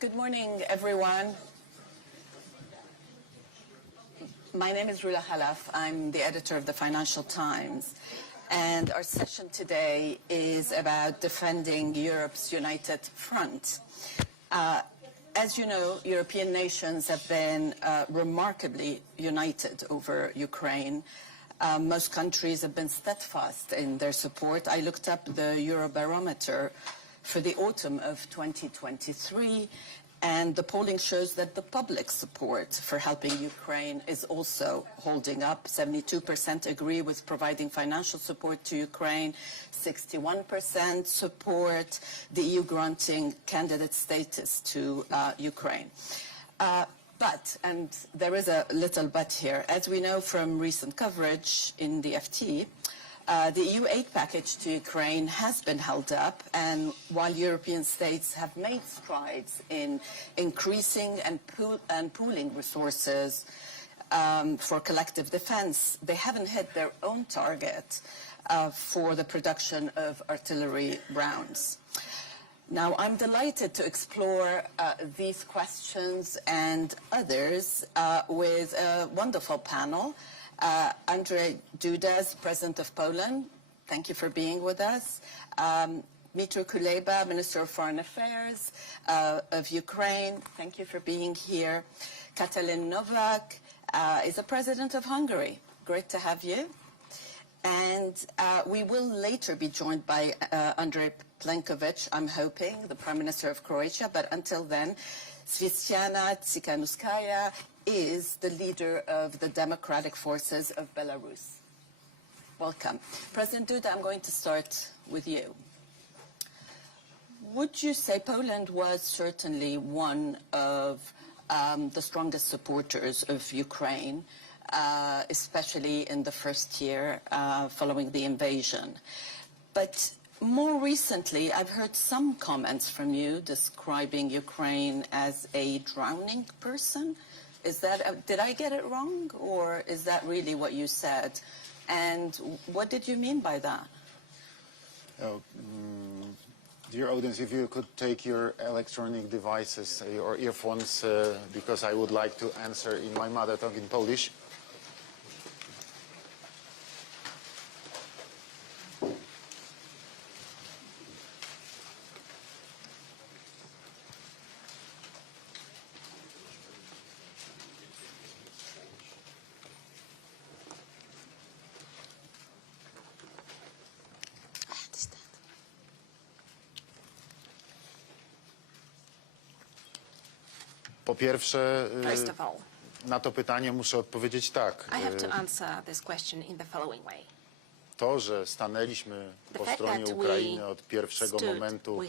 Good morning, everyone. My name is Rula Halaf. I'm the editor of the Financial Times. And our session today is about defending Europe's united front. As you know, European nations have been remarkably united over Ukraine. Most countries have been steadfast in their support. I looked up the Eurobarometer for the autumn of 2023, and the polling shows that the public support for helping Ukraine is also holding up. 72% agree with providing financial support to Ukraine, 61% support the EU granting candidate status to Ukraine. But, and there is a little but here, as we know from recent coverage in the FT, the EU aid package to Ukraine has been held up, and while European states have made strides in increasing and pooling resources for collective defense, they haven't hit their own target for the production of artillery rounds. Now, I'm delighted to explore these questions and others with a wonderful panel. Andrzej, Duda, President of Poland, thank you for being with us. Dmytro Kuleba, Minister of Foreign Affairs of Ukraine, thank you for being here. Katalin Novák is the President of Hungary. Great to have you. And we will later be joined by Andrej Plenković, I'm hoping, the Prime Minister of Croatia, but until then, Sviatlana Tsikhanouskaya is the leader of the democratic forces of Belarus. Welcome. President Duda, I'm going to start with you. Would you say Poland was certainly one of the strongest supporters of Ukraine, especially in the first year following the invasion? But more recently, I've heard some comments from you describing Ukraine as a drowning person. Is that, did I get it wrong, or is that really what you said? And what did you mean by that? Dear audience, if you could take your electronic devices, your earphones, because I would like to answer in my mother tongue, in Polish. Po pierwsze, na to pytanie muszę odpowiedzieć tak. To, że stanęliśmy po stronie Ukrainy od pierwszego momentu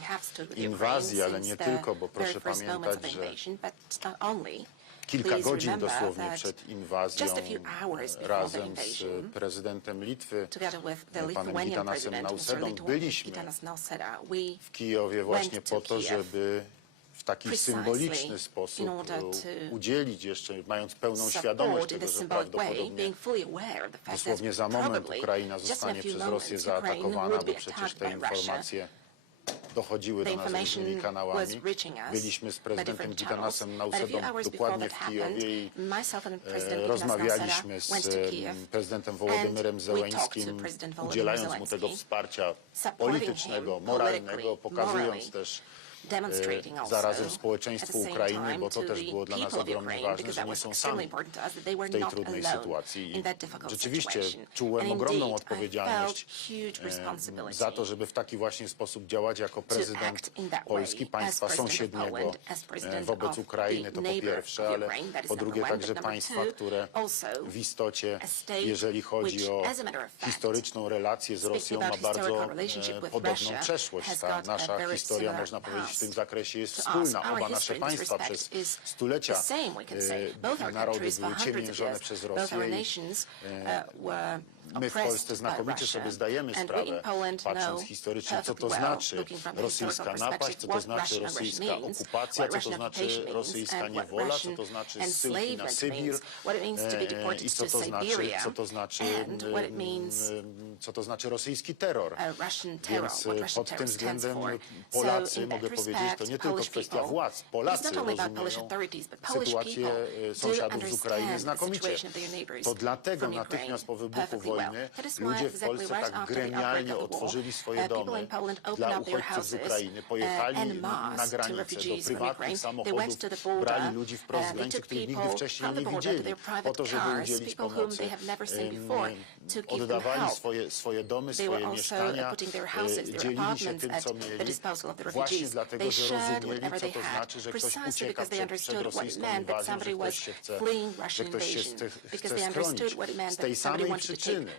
inwazji, ale nie tylko, bo proszę pamiętać, że kilka godzin dosłownie przed inwazją razem z prezydentem Litwy, panem Gitanasem Nausedą, byliśmy w Kijowie właśnie po to, żeby w taki symboliczny sposób udzielić, jeszcze mając pełną świadomość tego, że prawdopodobnie dosłownie za moment Ukraina zostanie przez Rosję zaatakowana, bo przecież te informacje dochodziły do nas różnymi kanałami. Byliśmy z prezydentem Gitanasem Nausedą dokładnie w Kijowie i rozmawialiśmy z prezydentem Wołodymyrem Zełeńskim, udzielając mu tego wsparcia politycznego, moralnego, pokazując też zarazem społeczeństwu Ukrainy, bo to też było dla nas ogromnie ważne, że nie są sami w tej trudnej sytuacji. I rzeczywiście czułem ogromną odpowiedzialność za to, żeby w taki właśnie sposób działać jako prezydent Polski, państwa sąsiedniego wobec Ukrainy, to po pierwsze, ale po drugie także państwa, które w istocie, jeżeli chodzi o historyczną relację z Rosją, ma bardzo podobną przeszłość. Ta nasza historia, można powiedzieć, w tym zakresie jest wspólna. Oba nasze państwa przez stulecia narody były ciemiężone przez Rosję i my w Polsce znakomicie sobie zdajemy sprawę, patrząc historycznie, co to znaczy rosyjska napaść, co to znaczy rosyjska okupacja, co to znaczy rosyjska niewola, co to znaczy zsyłki na Sybir i co to znaczy rosyjski terror. Więc pod tym względem Polacy, mogę powiedzieć, to nie tylko kwestia władz. Polacy rozumieją sytuację sąsiadów z Ukrainy znakomicie. To dlatego natychmiast po wybuchu wojny ludzie w Polsce tak gremialnie otworzyli swoje domy dla uchodźców z Ukrainy. Pojechali na granicę do prywatnych samochodów, brali ludzi wprost z granicy, których nigdy wcześniej nie widzieli, po to, żeby udzielić pomocy. Oddawali swoje domy, swoje mieszkania, dzielili się tym, co mieli, właśnie dlatego, że rozumieli, co to znaczy, że ktoś ucieka przed rosyjską inwazją, że ktoś się chce schronić. Z tej samej przyczyny.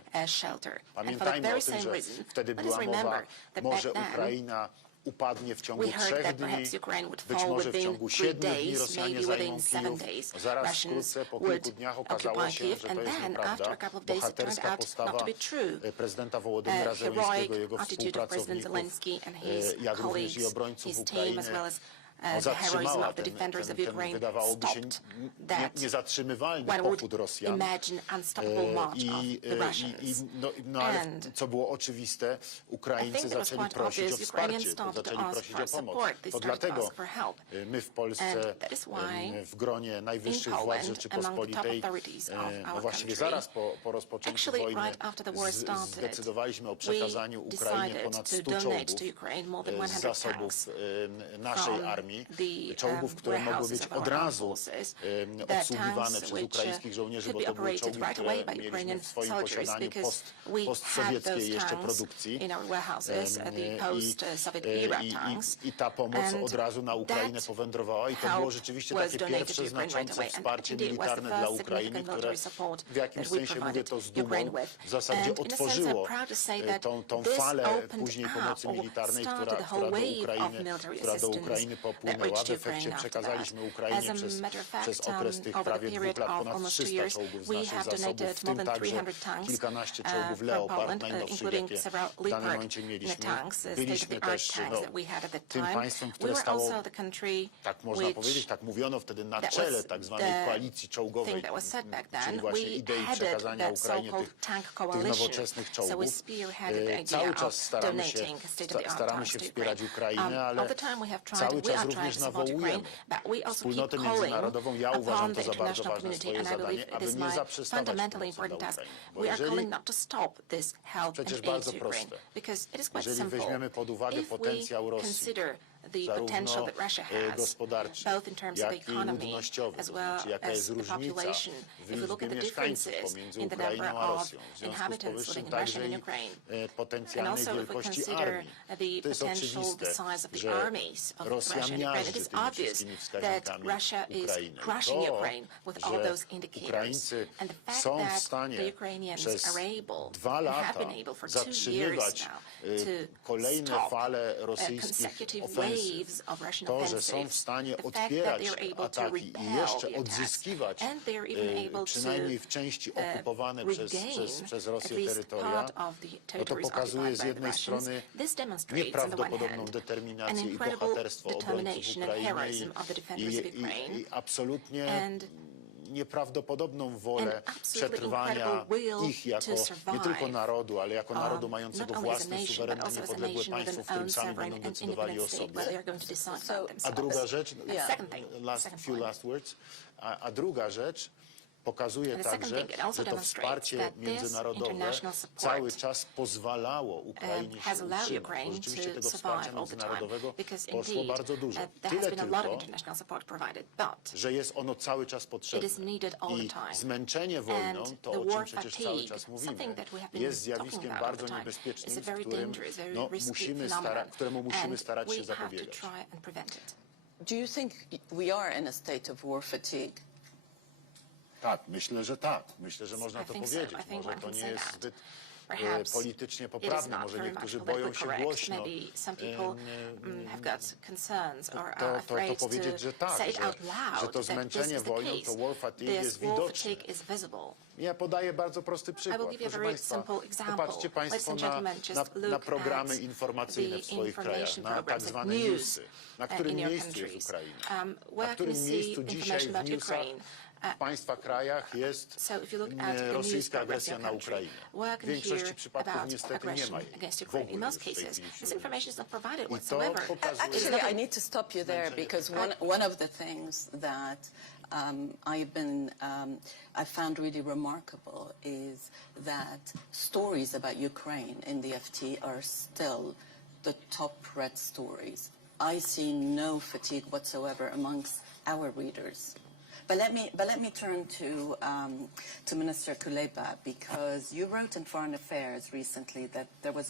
Pamiętajmy o tym, że wtedy była mowa, może Ukraina upadnie w ciągu 3 dni, być może w ciągu 7 dni Rosjanie zajmą Kijów. Zaraz wkrótce po kilku dniach okazało się, że to jest nieprawda. Bohaterska postawa prezydenta Wołodymyra Zełenskiego, jego współpracowników, jak również i obrońców Ukrainy, zatrzymała ten wydawałoby się niezatrzymywalny pochód Rosjan. Ale co było oczywiste, Ukraińcy zaczęli prosić o wsparcie, zaczęli prosić o pomoc. To dlatego my w Polsce w gronie najwyższych władz Rzeczypospolitej, właściwie zaraz po rozpoczęciu wojny, zdecydowaliśmy o przekazaniu Ukrainie ponad 100 czołgów z zasobów naszej armii. Czołgów, które mogły być od razu obsługiwane przez ukraińskich żołnierzy, bo to były czołgi, które mieliśmy w swoim posiadaniu postsowieckiej jeszcze produkcji. I ta pomoc od razu na Ukrainę powędrowała i to było rzeczywiście takie pierwsze znaczące wsparcie militarne dla Ukrainy, które w jakimś sensie, mówię to z dumą, w zasadzie otworzyło tą falę później pomocy militarnej, która do Ukrainy popłynęła. W efekcie przekazaliśmy Ukrainie przez okres tych prawie 2 lat ponad 300 czołgów z naszych zasobów, w tym także kilkanaście czołgów Leopard, najnowszych, jakie w danym momencie mieliśmy. Byliśmy też tym państwem, które stało, tak można powiedzieć, tak mówiono wtedy, na czele tak zwanej koalicji czołgowej, czyli właśnie idei przekazania Ukrainie tych nowoczesnych czołgów. Cały czas staramy się wspierać Ukrainę, ale cały czas również nawołujemy wspólnotę międzynarodową. Ja uważam to za bardzo ważne swoje zadanie, aby nie zaprzestawać pomocy dla Ukrainy. Bo jeżeli, przecież bardzo proste, jeżeli weźmiemy pod uwagę potencjał Rosji, zarówno gospodarczy, jak i ludnościowy, znaczy jaka jest różnica w liczbie mieszkańców pomiędzy Ukrainą a Rosją. W związku z powyższym także i potencjalnej wielkości armii. To jest oczywiste, że Rosja miażdży tymi wszystkimi wskaźnikami Ukrainy. To, że Ukraińcy są w stanie przez 2 lata zatrzymywać kolejne fale rosyjskich ofensyw, to, że są w stanie odpierać ataki i jeszcze odzyskiwać przynajmniej w części okupowane przez Rosję terytoria, no to pokazuje z jednej strony nieprawdopodobną determinację i bohaterstwo obrońców Ukrainy i absolutnie nieprawdopodobną wolę przetrwania ich jako nie tylko narodu, ale jako narodu mającego własne, suwerenne, niepodległe państwo, w którym sami będą decydowali o sobie. A druga rzecz, a druga rzecz, pokazuje także, że to wsparcie międzynarodowe cały czas pozwalało Ukrainie się utrzymać, bo rzeczywiście tego wsparcia międzynarodowego poszło bardzo dużo. Tyle tylko, że jest ono cały czas potrzebne. I zmęczenie wojną, to o czym przecież cały czas mówimy, jest zjawiskiem bardzo niebezpiecznym, któremu musimy starać się zapobiegać. Do you think we are in a state of war fatigue? Tak, myślę, że tak. Myślę, że można to powiedzieć. Może to nie jest zbyt politycznie poprawne, może niektórzy boją się głośno, to powiedzieć, że tak, że to zmęczenie wojną, to war fatigue jest widoczne. Ja podaję bardzo prosty przykład. Proszę Państwa, popatrzcie Państwo na programy informacyjne w swoich krajach, na tak zwane newsy. Na którym miejscu jest Ukraina? Na którym miejscu dzisiaj w newsach w Państwa krajach jest rosyjska agresja na Ukrainę? W większości przypadków niestety nie ma jej w ogóle w tej chwili wśród nas. I to pokazuje... Actually, I need to stop you there because one of the things that I found really remarkable is that stories about Ukraine in the FT are still the top read stories. I see no fatigue whatsoever amongst our readers. But let me turn to Minister Kuleba, because you wrote in Foreign Affairs recently that there were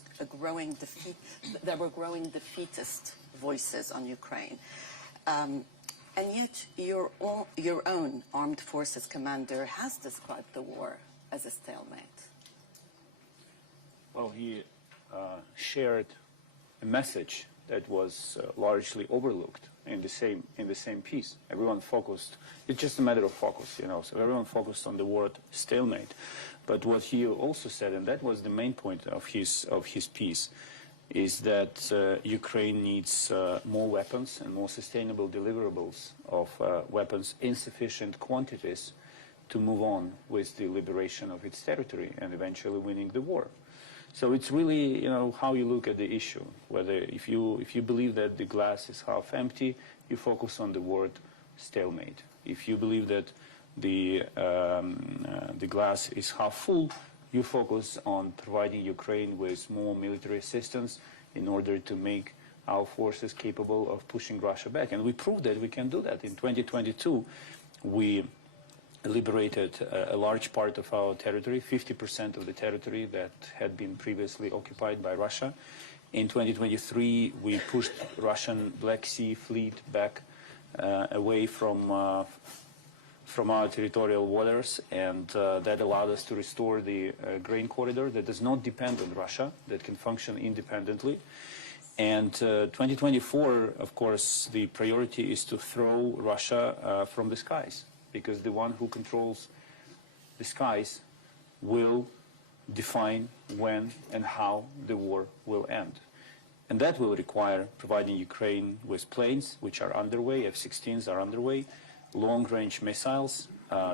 growing defeatist voices on Ukraine. And yet your own armed forces commander has described the war as a stalemate. Well, he shared a message that was largely overlooked in the same piece. Everyone focused. It's just a matter of focus, you know. So everyone focused on the word stalemate. But what he also said, and that was the main point of his piece, is that Ukraine needs more weapons and more sustainable deliverables of weapons in sufficient quantities to move on with the liberation of its territory and eventually winning the war. So it's really, you know, how you look at the issue. Whether if you believe that the glass is half empty, you focus on the word stalemate. If you believe that the glass is half full, you focus on providing Ukraine with more military assistance in order to make our forces capable of pushing Russia back. And we proved that we can do that. In 2022, we liberated a large part of our territory, 50% of the territory that had been previously occupied by Russia. In 2023, we pushed Russian Black Sea fleet back away from our territorial waters, and that allowed us to restore the grain corridor that does not depend on Russia, that can function independently. And 2024, of course, the priority is to throw Russia from the skies, because the one who controls the skies will define when and how the war will end. And that will require providing Ukraine with planes, which are underway, F-16s are underway, long-range missiles,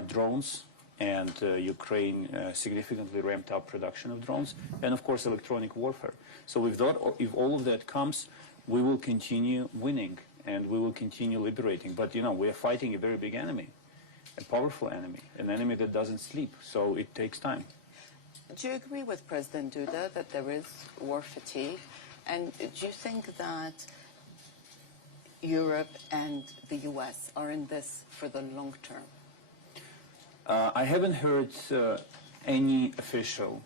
drones, and Ukraine significantly ramped up production of drones, and of course electronic warfare. So if all of that comes, we will continue winning and we will continue liberating. But you know, we are fighting a very big enemy, a powerful enemy, an enemy that doesn't sleep, so it takes time. Do you agree with President Duda that there is war fatigue? And do you think that Europe and the US are in this for the long term? I haven't heard any official,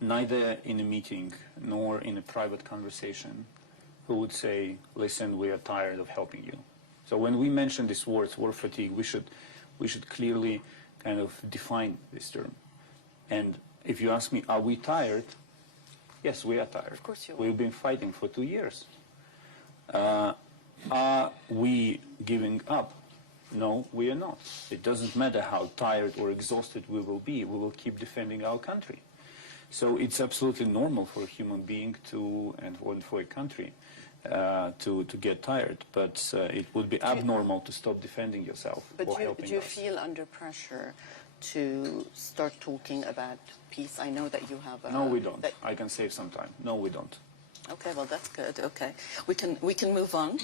neither in a meeting nor in a private conversation, who would say, listen, we are tired of helping you. So when we mention this word, war fatigue, we should clearly kind of define this term. And if you ask me, are we tired? Yes, we are tired. Of course you are. We've been fighting for 2 years. Are we giving up? No, we are not. It doesn't matter how tired or exhausted we will be. We will keep defending our country. So it's absolutely normal for a human being and for a country to get tired. But it would be abnormal to stop defending yourself or helping us. Do you feel under pressure to start talking about peace? I know that you have... No, we don't. I can save some time. No, we don't. Okay, well, that's good. Okay, we can move on.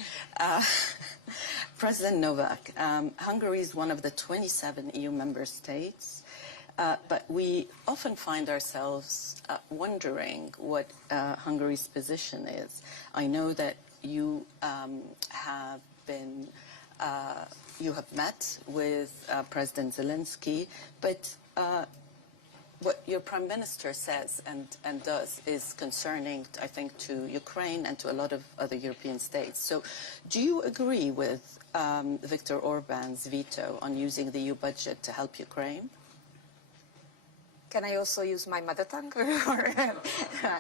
President Novák, Hungary is one of the 27 EU member states, but we often find ourselves wondering what Hungary's position is. I know that you have met with President Zelensky, but what your Prime Minister says and does is concerning, I think, to Ukraine and to a lot of other European states. So do you agree with Viktor Orban's veto on using the EU budget to help Ukraine? Can I also use my mother tongue?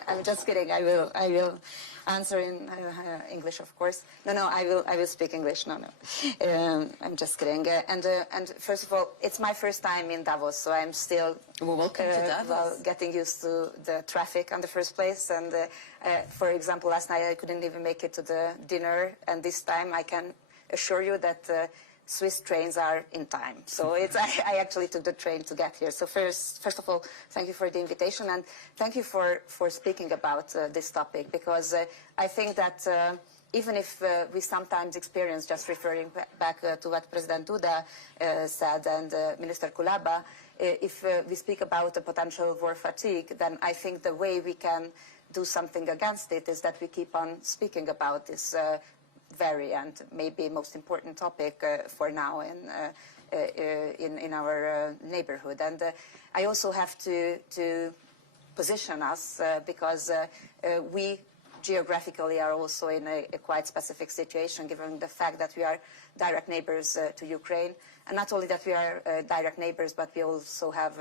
I'm just kidding. I will answer in English, of course. No, I will speak English. No. I'm just kidding. And first of all, it's my first time in Davos, so I'm still welcome to Davos. Getting used to the traffic in the first place. And for example, last night I couldn't even make it to the dinner, and this time I can assure you that Swiss trains are in time. So I actually took the train to get here. So first of all, thank you for the invitation, and thank you for speaking about this topic, because I think that even if we sometimes experience, just referring back to what President Duda said and Minister Kuleba, if we speak about the potential war fatigue, then I think the way we can do something against it is that we keep on speaking about this very and maybe most important topic for now in our neighborhood. And I also have to position us because we geographically are also in a quite specific situation, given the fact that we are direct neighbors to Ukraine. And not only that we are direct neighbors, but we also have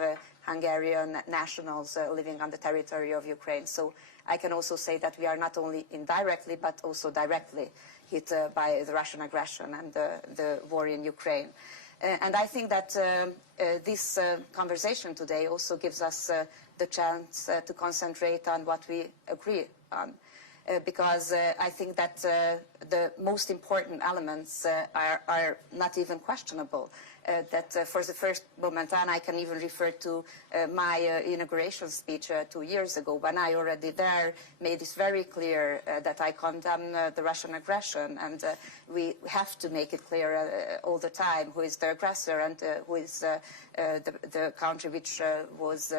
Hungarian nationals living on the territory of Ukraine. So I can also say that we are not only indirectly, but also directly hit by the Russian aggression and the war in Ukraine. And I think that this conversation today also gives us the chance to concentrate on what we agree on. Because I think that the most important elements are not even questionable. That for the first moment on, I can even refer to my inauguration speech 2 years ago, when I already there made it very clear that I condemn the Russian aggression, and we have to make it clear all the time who is the aggressor and who is the country which was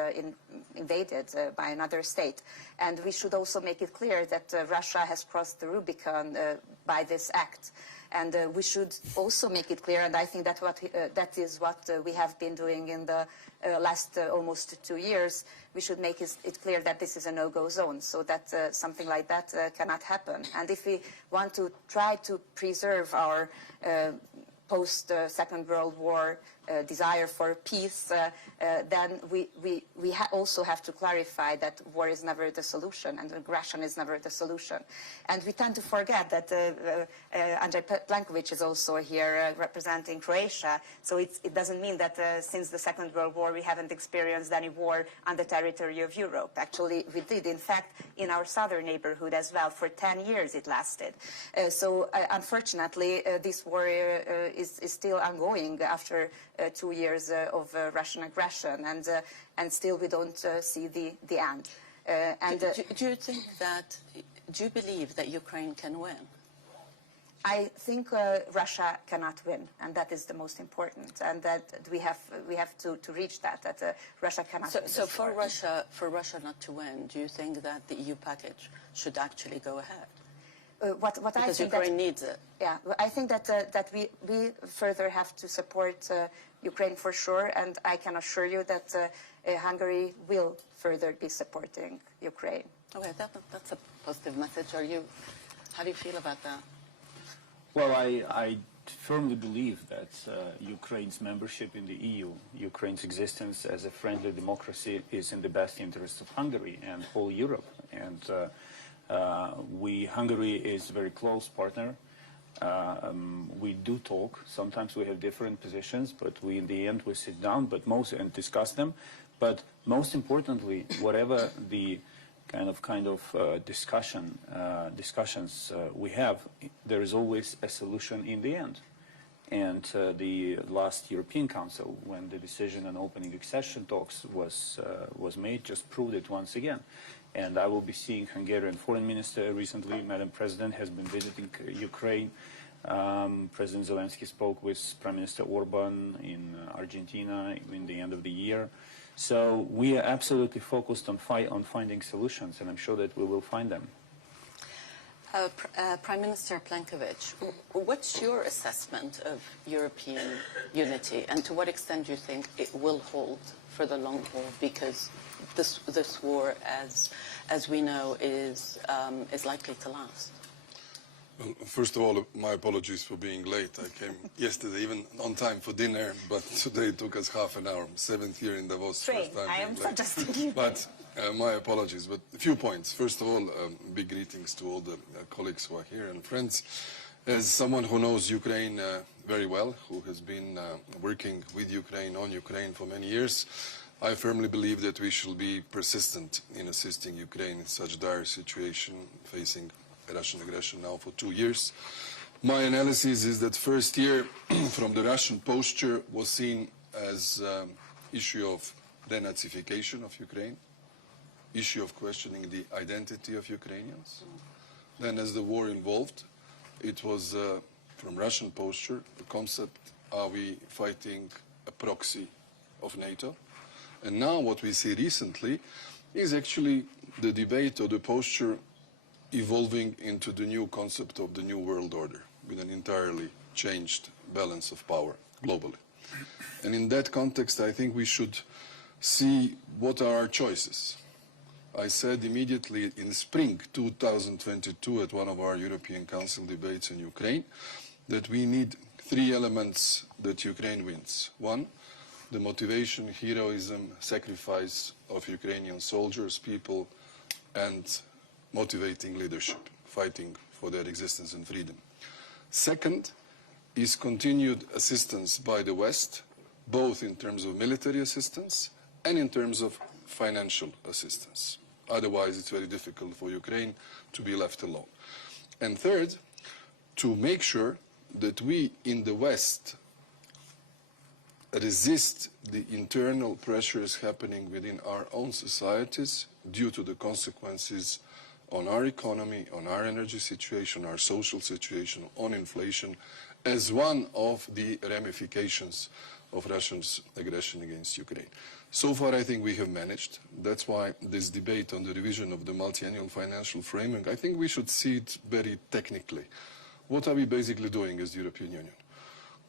invaded by another state. And we should also make it clear that Russia has crossed the Rubicon by this act. And we should also make it clear, and I think that that is what we have been doing in the last almost 2 years, we should make it clear that this is a no-go zone, so that something like that cannot happen. And if we want to try to preserve our post-Second World War desire for peace, then we also have to clarify that war is never the solution and aggression is never the solution. And we tend to forget that Andrej Plenković is also here representing Croatia, so it doesn't mean that since the Second World War we haven't experienced any war on the territory of Europe. Actually, we did, in fact, in our southern neighborhood as well. For 10 years it lasted. So unfortunately, this war is still ongoing after 2 years of Russian aggression, and still we don't see the end. Do you think that? Do you believe that Ukraine can win? I think Russia cannot win, and that is the most important, and that we have to reach that Russia cannot win. So for Russia not to win, do you think that the EU package should actually go ahead? What I think Ukraine needs it. Yeah, I think that we further have to support Ukraine for sure, and I can assure you that Hungary will further be supporting Ukraine. Okay, that's a positive message. How do you feel about that? Well, I firmly believe that Ukraine's membership in the EU, Ukraine's existence as a friendly democracy, is in the best interest of Hungary and whole Europe. And Hungary is a very close partner. We do talk. Sometimes we have different positions, but in the end we sit down and discuss them. But most importantly, whatever the kind of discussions we have, there is always a solution in the end. And the last European Council, when the decision on opening accession talks was made, just proved it once again. And I will be seeing Hungarian foreign minister recently. Madam President has been visiting Ukraine. President Zelensky spoke with Prime Minister Orban in Argentina in the end of the year. So we are absolutely focused on finding solutions, and I'm sure that we will find them. Prime Minister Plenković, what's your assessment of European unity, and to what extent do you think it will hold for the long haul? Because this war, as we know, is likely to last. Well, first of all, my apologies for being late. I came yesterday even on time for dinner, but today it took us half an hour. 7th year in Davos, Train. first time I am being late. suggesting you. But my apologies. But a few points. First of all, big greetings to all the colleagues who are here and friends. As someone who knows Ukraine very well, who has been working with Ukraine, on Ukraine for many years, I firmly believe that we should be persistent in assisting Ukraine in such dire situation, facing Russian aggression now for 2 years. My analysis is that first year from the Russian posture was seen as issue of denazification of Ukraine, issue of questioning the identity of Ukrainians. Then as the war evolved, it was from Russian posture, the concept, are we fighting a proxy of NATO? And now what we see recently is actually the debate or the posture evolving into the new concept of the new world order with an entirely changed balance of power globally. And in that context, I think we should see what are our choices. I said immediately in spring 2022 at one of our European Council debates in Ukraine that we need 3 elements that Ukraine wins. 1, the motivation, heroism, sacrifice of Ukrainian soldiers, people, and motivating leadership, fighting for their existence and freedom. Second is continued assistance by the West, both in terms of military assistance and in terms of financial assistance. Otherwise, it's very difficult for Ukraine to be left alone. And third, to make sure that we in the West resist the internal pressures happening within our own societies due to the consequences on our economy, on our energy situation, our social situation, on inflation, as one of the ramifications of Russia's aggression against Ukraine. So far, I think we have managed. That's why this debate on the revision of the multi-annual financial framework, I think we should see it very technically. What are we basically doing as the European Union?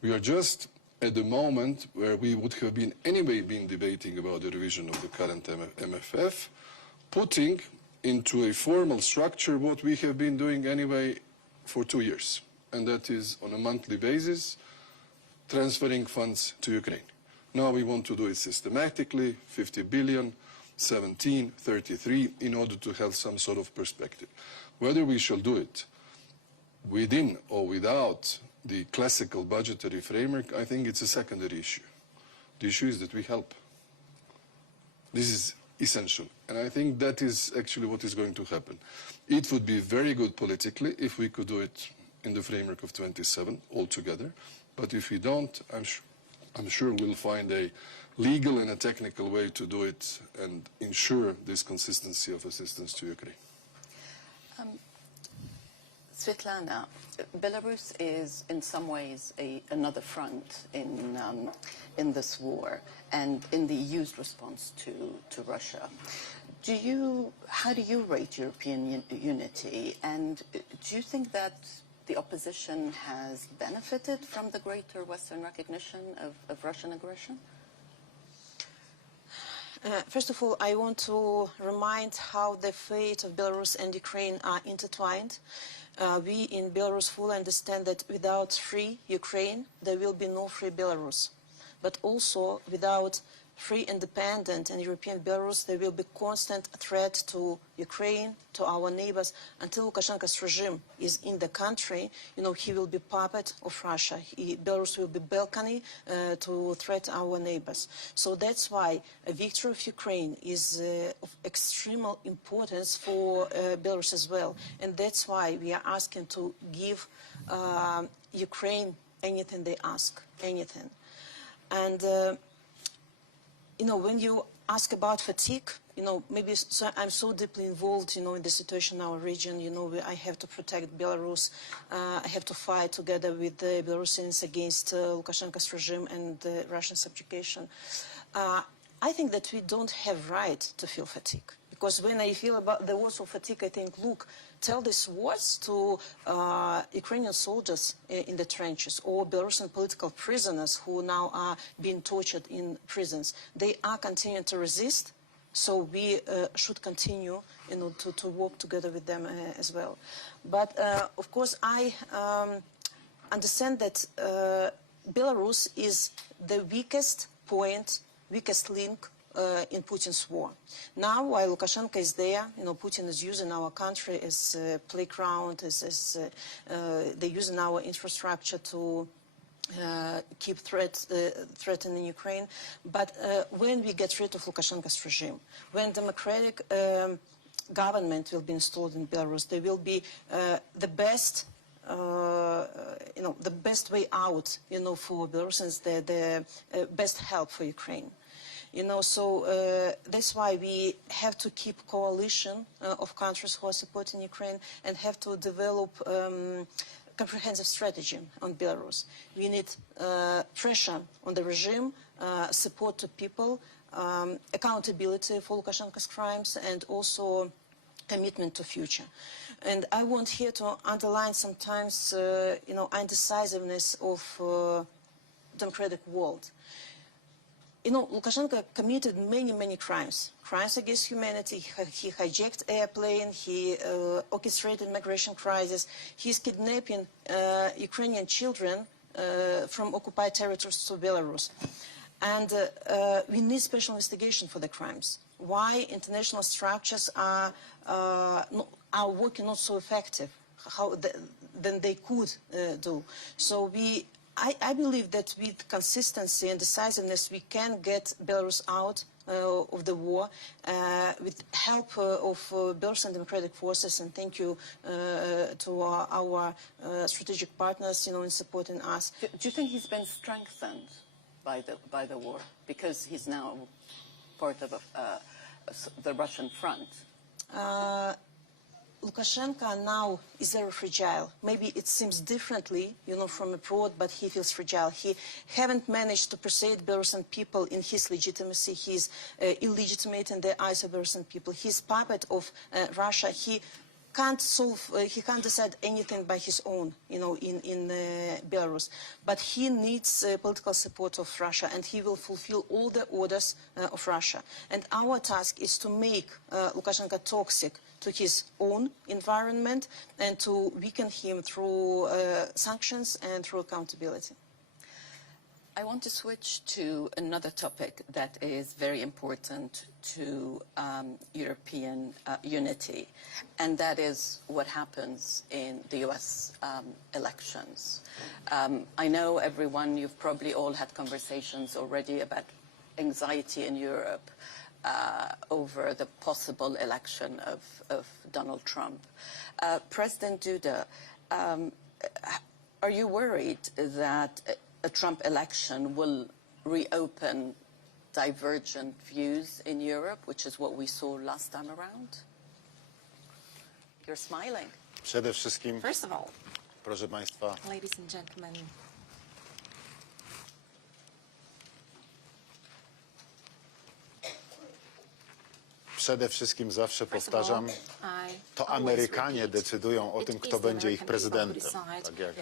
We are just at the moment where we would have been anyway been debating about the revision of the current MFF, putting into a formal structure what we have been doing anyway for 2 years, and that is on a monthly basis, transferring funds to Ukraine. Now we want to do it systematically, 50 billion, 17, 33, in order to have some sort of perspective. Whether we shall do it within or without the classical budgetary framework, I think it's a secondary issue. The issue is that we help. This is essential. And I think that is actually what is going to happen. It would be very good politically if we could do it in the framework of 27 altogether. But if we don't, I'm sure we'll find a legal and a technical way to do it and ensure this consistency of assistance to Ukraine. Sviatlana, Belarus is in some ways another front in this war and in the EU's response to Russia. How do you rate European unity, and do you think that the opposition has benefited from the greater Western recognition of Russian aggression? First of all, I want to remind how the fate of Belarus and Ukraine are intertwined. We in Belarus fully understand that without free Ukraine, there will be no free Belarus. But also, without free, independent and European Belarus, there will be constant threat to Ukraine, to our neighbors. Until Lukashenko's regime is in the country, he will be puppet of Russia. Belarus will be balcony to threat our neighbors. So that's why a victory of Ukraine is of extreme importance for Belarus as well. And that's why we are asking to give Ukraine anything they ask, anything. And when you ask about fatigue, maybe I'm so deeply involved, in the situation in our region. I have to protect Belarus. I have to fight together with the Belarusians against Lukashenko's regime and the Russian subjugation. I think that we don't have right to feel fatigue. Because when I feel about the words of fatigue, I think, look, tell these words to Ukrainian soldiers in the trenches or Belarusian political prisoners who now are being tortured in prisons. They are continuing to resist. So we should continue, to work together with them as well. But of course, I understand that Belarus is the weakest point, weakest link in Putin's war. Now, while Lukashenko is there, Putin is using our country as a playground, they're using our infrastructure to keep threatening Ukraine. But when we get rid of Lukashenko's regime, when democratic government will be installed in Belarus, there will be the best the best way out, for Belarusians, the best help for Ukraine. So that's why we have to keep coalition of countries who are supporting Ukraine and have to develop comprehensive strategy on Belarus. We need pressure on the regime, support to people, accountability for Lukashenko's crimes, and also commitment to future. And I want here to underline sometimes, indecisiveness of democratic world. Lukashenko committed many crimes against humanity. He hijacked airplane, he orchestrated migration crisis, he's kidnapping Ukrainian children from occupied territories to Belarus. And we need special investigation for the crimes. Why international structures are working not so effective than they could do. So I believe that with consistency and decisiveness we can get Belarus out of the war with help of Belarusian democratic forces, and thank you to our strategic partners, in supporting us. Do you think he's been strengthened by the war because he's now part of the Russian front? Lukashenko now is very fragile. Maybe it seems differently, from abroad, but he feels fragile. He haven't managed to persuade Belarusian people in his legitimacy. He's illegitimate in the eyes of Belarusian people. He's puppet of Russia. He can't decide anything by his own, in Belarus. But he needs political support of Russia, and he will fulfill all the orders of Russia. And our task is to make Lukashenko toxic to his own environment and to weaken him through sanctions and through accountability. I want to switch to another topic that is very important to European unity, and that is what happens in the US elections. I know you've probably all had conversations already about anxiety in Europe over the possible election of Donald Trump. President Duda, are you worried that a Trump election will reopen divergent views in Europe, which is what we saw last time around? You're smiling. Przede wszystkim, First of all, proszę Państwa, ladies and gentlemen, przede wszystkim zawsze powtarzam, to Amerykanie decydują o tym, kto będzie ich prezydentem. Tak jak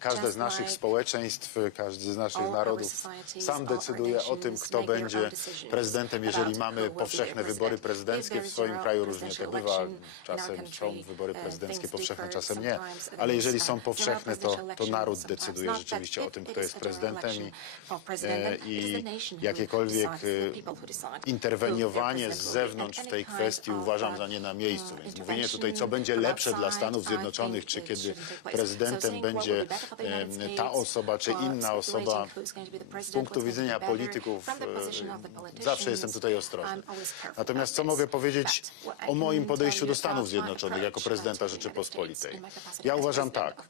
każde z naszych społeczeństw, każdy z naszych narodów sam decyduje o tym, kto będzie prezydentem. Jeżeli mamy powszechne wybory prezydenckie, w swoim kraju różnie to bywa, czasem są wybory prezydenckie powszechne, czasem nie, ale jeżeli są powszechne, to naród decyduje rzeczywiście o tym, kto jest prezydentem i jakiekolwiek interweniowanie z zewnątrz w tej kwestii uważam za nie na miejscu. Więc mówienie tutaj, co będzie lepsze dla Stanów Zjednoczonych, czy kiedy prezydentem będzie ta osoba, czy inna osoba, z punktu widzenia polityków zawsze jestem tutaj ostrożny. Natomiast co mogę powiedzieć o moim podejściu do Stanów Zjednoczonych jako prezydenta Rzeczypospolitej? Ja uważam tak.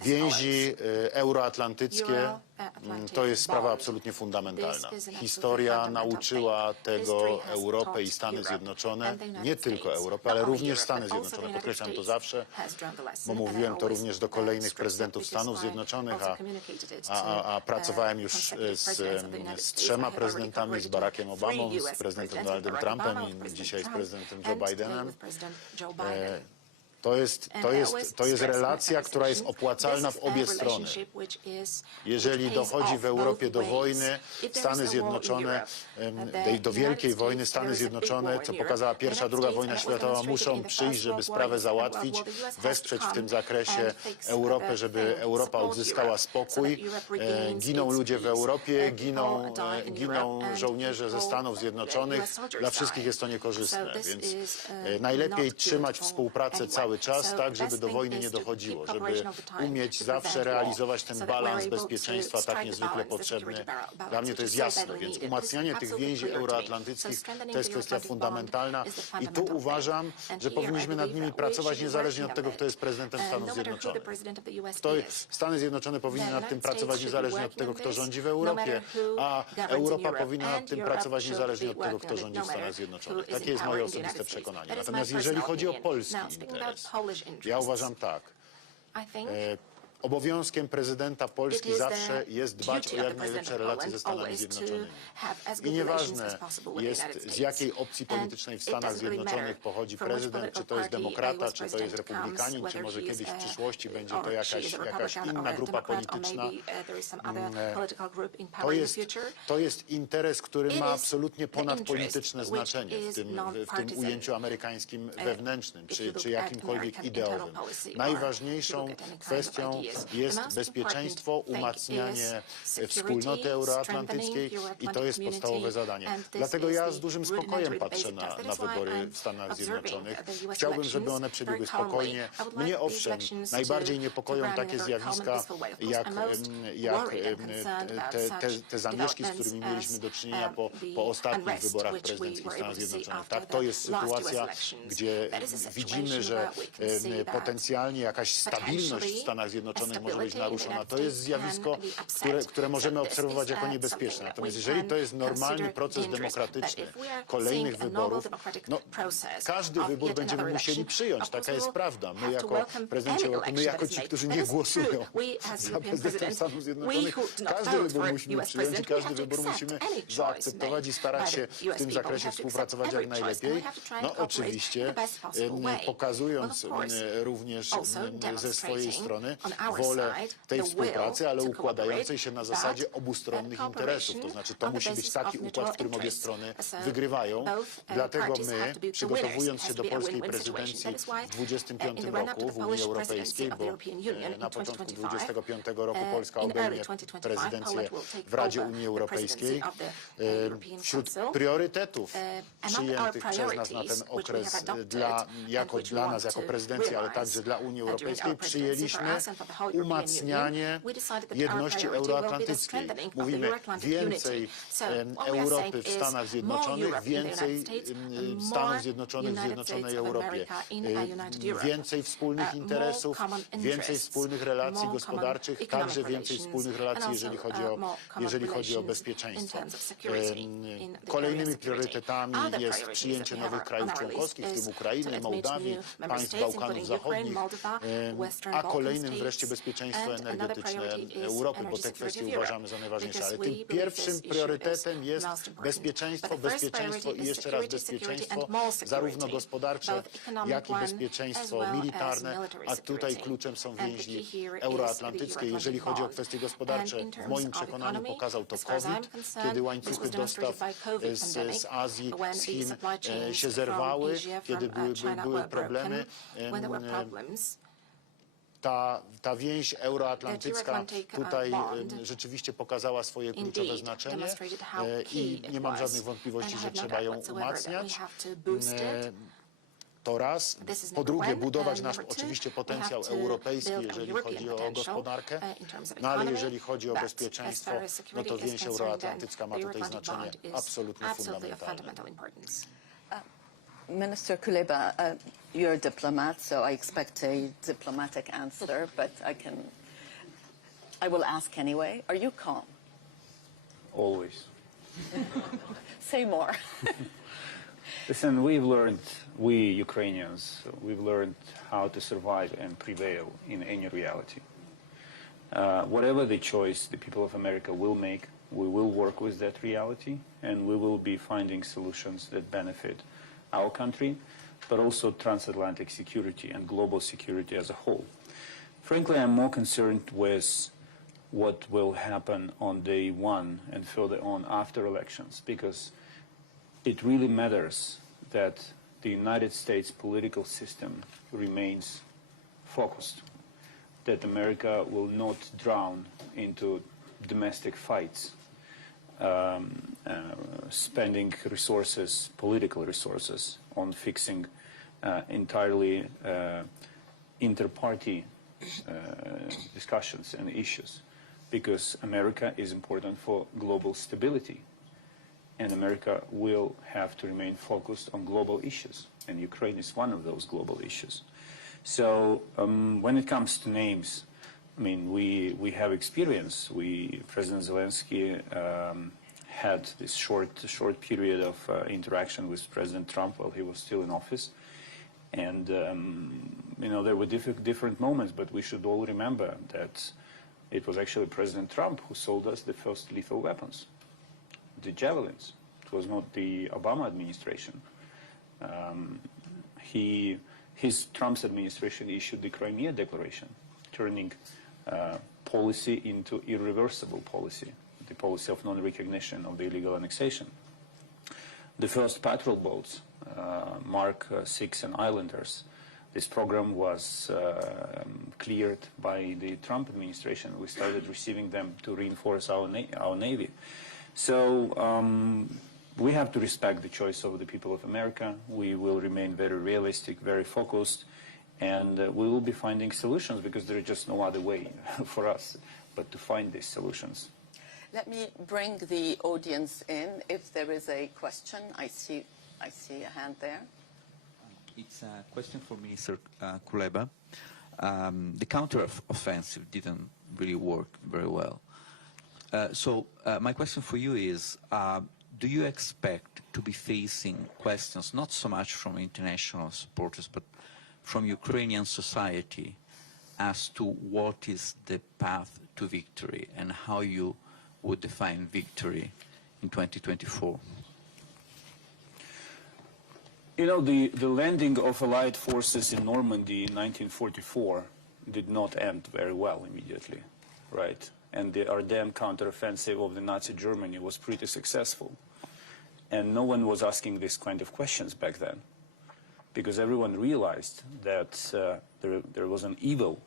Więzi euroatlantyckie to jest sprawa absolutnie fundamentalna. Historia nauczyła tego Europę i Stany Zjednoczone, nie tylko Europę, ale również Stany Zjednoczone. Podkreślam to zawsze, bo mówiłem to również do kolejnych prezydentów Stanów Zjednoczonych, a pracowałem już z trzema prezydentami, z Barackiem Obamą, z prezydentem Donaldem Trumpem i dzisiaj z prezydentem Joe Bidenem. To jest relacja, która jest opłacalna w obie strony. Jeżeli dochodzi w Europie do wojny, Stany Zjednoczone, do wielkiej wojny, Stany Zjednoczone, co pokazała pierwsza, druga wojna światowa, muszą przyjść, żeby sprawę załatwić, wesprzeć w tym zakresie Europę, żeby Europa odzyskała spokój. Giną ludzie w Europie, giną żołnierze ze Stanów Zjednoczonych. Dla wszystkich jest to niekorzystne, więc najlepiej trzymać współpracę cały czas, tak, żeby do wojny nie dochodziło, żeby umieć zawsze realizować ten balans bezpieczeństwa tak niezwykle potrzebny. Dla mnie to jest jasne, więc umacnianie tych więzi euroatlantyckich to jest kwestia fundamentalna i tu uważam, że powinniśmy nad nimi pracować niezależnie od tego, kto jest prezydentem Stanów Zjednoczonych. Stany Zjednoczone powinny nad tym pracować niezależnie od tego, kto rządzi w Europie, a Europa powinna nad tym pracować niezależnie od tego, kto rządzi w Stanach Zjednoczonych. Takie jest moje osobiste przekonanie. Natomiast jeżeli chodzi o polski interes, ja uważam tak. Obowiązkiem prezydenta Polski zawsze jest dbać o jak najlepsze relacje ze Stanami Zjednoczonymi. I nieważne jest, z jakiej opcji politycznej w Stanach Zjednoczonych pochodzi prezydent, czy to jest demokrata, czy to jest republikanin, czy może kiedyś w przyszłości będzie to jakaś inna grupa polityczna. To jest interes, który ma absolutnie ponadpolityczne znaczenie w tym ujęciu amerykańskim wewnętrznym, czy jakimkolwiek ideowym. Najważniejszą kwestią jest bezpieczeństwo, umacnianie wspólnoty euroatlantyckiej i to jest podstawowe zadanie. Dlatego ja z dużym spokojem patrzę na wybory w Stanach Zjednoczonych. Chciałbym, żeby one przebiegły spokojnie. Mnie owszem, najbardziej niepokoją takie zjawiska jak te zamieszki, z którymi mieliśmy do czynienia po ostatnich wyborach prezydenckich Stanów Zjednoczonych. Tak, to jest sytuacja, gdzie widzimy, że potencjalnie jakaś stabilność w Stanach Zjednoczonych może być naruszona. To jest zjawisko, które możemy obserwować jako niebezpieczne. Natomiast jeżeli to jest normalny proces demokratyczny kolejnych wyborów, no, każdy wybór będziemy musieli przyjąć. Taka jest prawda. My jako prezydenci Europy, my jako ci, którzy nie głosują za prezydentem Stanów Zjednoczonych, każdy wybór musimy przyjąć i każdy wybór musimy zaakceptować i starać się w tym zakresie współpracować jak najlepiej. No oczywiście pokazując również ze swojej strony wolę tej współpracy, ale układającej się na zasadzie obustronnych interesów. To znaczy to musi być taki układ, w którym obie strony wygrywają. Dlatego my, przygotowując się do polskiej prezydencji w 2025 roku w Unii Europejskiej, bo na początku 2025 roku Polska obejmie prezydencję w Radzie Unii Europejskiej, wśród priorytetów przyjętych przez nas na ten okres dla nas jako prezydencji, ale także dla Unii Europejskiej przyjęliśmy umacnianie jedności euroatlantyckiej. Mówimy więcej Europy w Stanach Zjednoczonych, więcej Stanów Zjednoczonych w Zjednoczonej Europie, więcej wspólnych interesów, więcej wspólnych relacji gospodarczych, także więcej wspólnych relacji, jeżeli chodzi o bezpieczeństwo. Kolejnymi priorytetami jest przyjęcie nowych krajów członkowskich, w tym Ukrainy, Mołdawii, państw Bałkanów Zachodnich, a kolejnym wreszcie bezpieczeństwo energetyczne Europy, bo te kwestie uważamy za najważniejsze. Ale tym pierwszym priorytetem jest bezpieczeństwo, bezpieczeństwo i jeszcze raz bezpieczeństwo, zarówno gospodarcze, jak i bezpieczeństwo militarne, a tutaj kluczem są więzi euroatlantyckie. Jeżeli chodzi o kwestie gospodarcze, w moim przekonaniu pokazał to COVID, kiedy łańcuchy dostaw z Azji, z Chin się zerwały, kiedy były problemy. Ta więź euroatlantycka tutaj rzeczywiście pokazała swoje kluczowe znaczenie i nie mam żadnych wątpliwości, że trzeba ją umacniać. To raz. Po drugie, budować nasz oczywiście potencjał europejski, jeżeli chodzi o gospodarkę, no ale jeżeli chodzi o bezpieczeństwo, no to więź euroatlantycka ma tutaj znaczenie absolutnie fundamentalne. Minister Kuleba, you're a diplomat, so I expect a diplomatic answer, but I will ask anyway. Are you calm? Always. Say more. Listen, we Ukrainians, we've learned how to survive and prevail in any reality. Whatever the choice the people of America will make, we will work with that reality, and we will be finding solutions that benefit our country, but also transatlantic security and global security as a whole. Frankly, I'm more concerned with what will happen on day one and further on after elections, because it really matters that the United States political system remains focused, that America will not drown into domestic fights, spending resources, political resources, on fixing entirely inter-party discussions and issues, because America is important for global stability, and America will have to remain focused on global issues, and Ukraine is one of those global issues. So when it comes to names, I mean, we have experience. President Zelensky had this short period of interaction with President Trump while he was still in office, and you know, there were different moments, but we should all remember that it was actually President Trump who sold us the first lethal weapons, the javelins. It was not the Obama administration. Trump's administration issued the Crimea Declaration, turning policy into irreversible policy, the policy of non-recognition of the illegal annexation. The first patrol boats, Mark 6 and Islanders, this program was cleared by the Trump administration. We started receiving them to reinforce our Navy. So we have to respect the choice of the people of America. We will remain very realistic, very focused, and we will be finding solutions, because there is just no other way for us but to find these solutions. Let me bring the audience in. If there is a question, I see a hand there. It's a question for Minister Kuleba. The counter-offensive didn't really work very well. So my question for you is, do you expect to be facing questions, not so much from international supporters, but from Ukrainian society, as to what is the path to victory and how you would define victory in 2024? You know, the landing of Allied forces in Normandy in 1944 did not end very well immediately, right? And the Ardennes counteroffensive of the Nazi Germany was pretty successful. And no one was asking this kind of questions back then, because everyone realized that there was an evil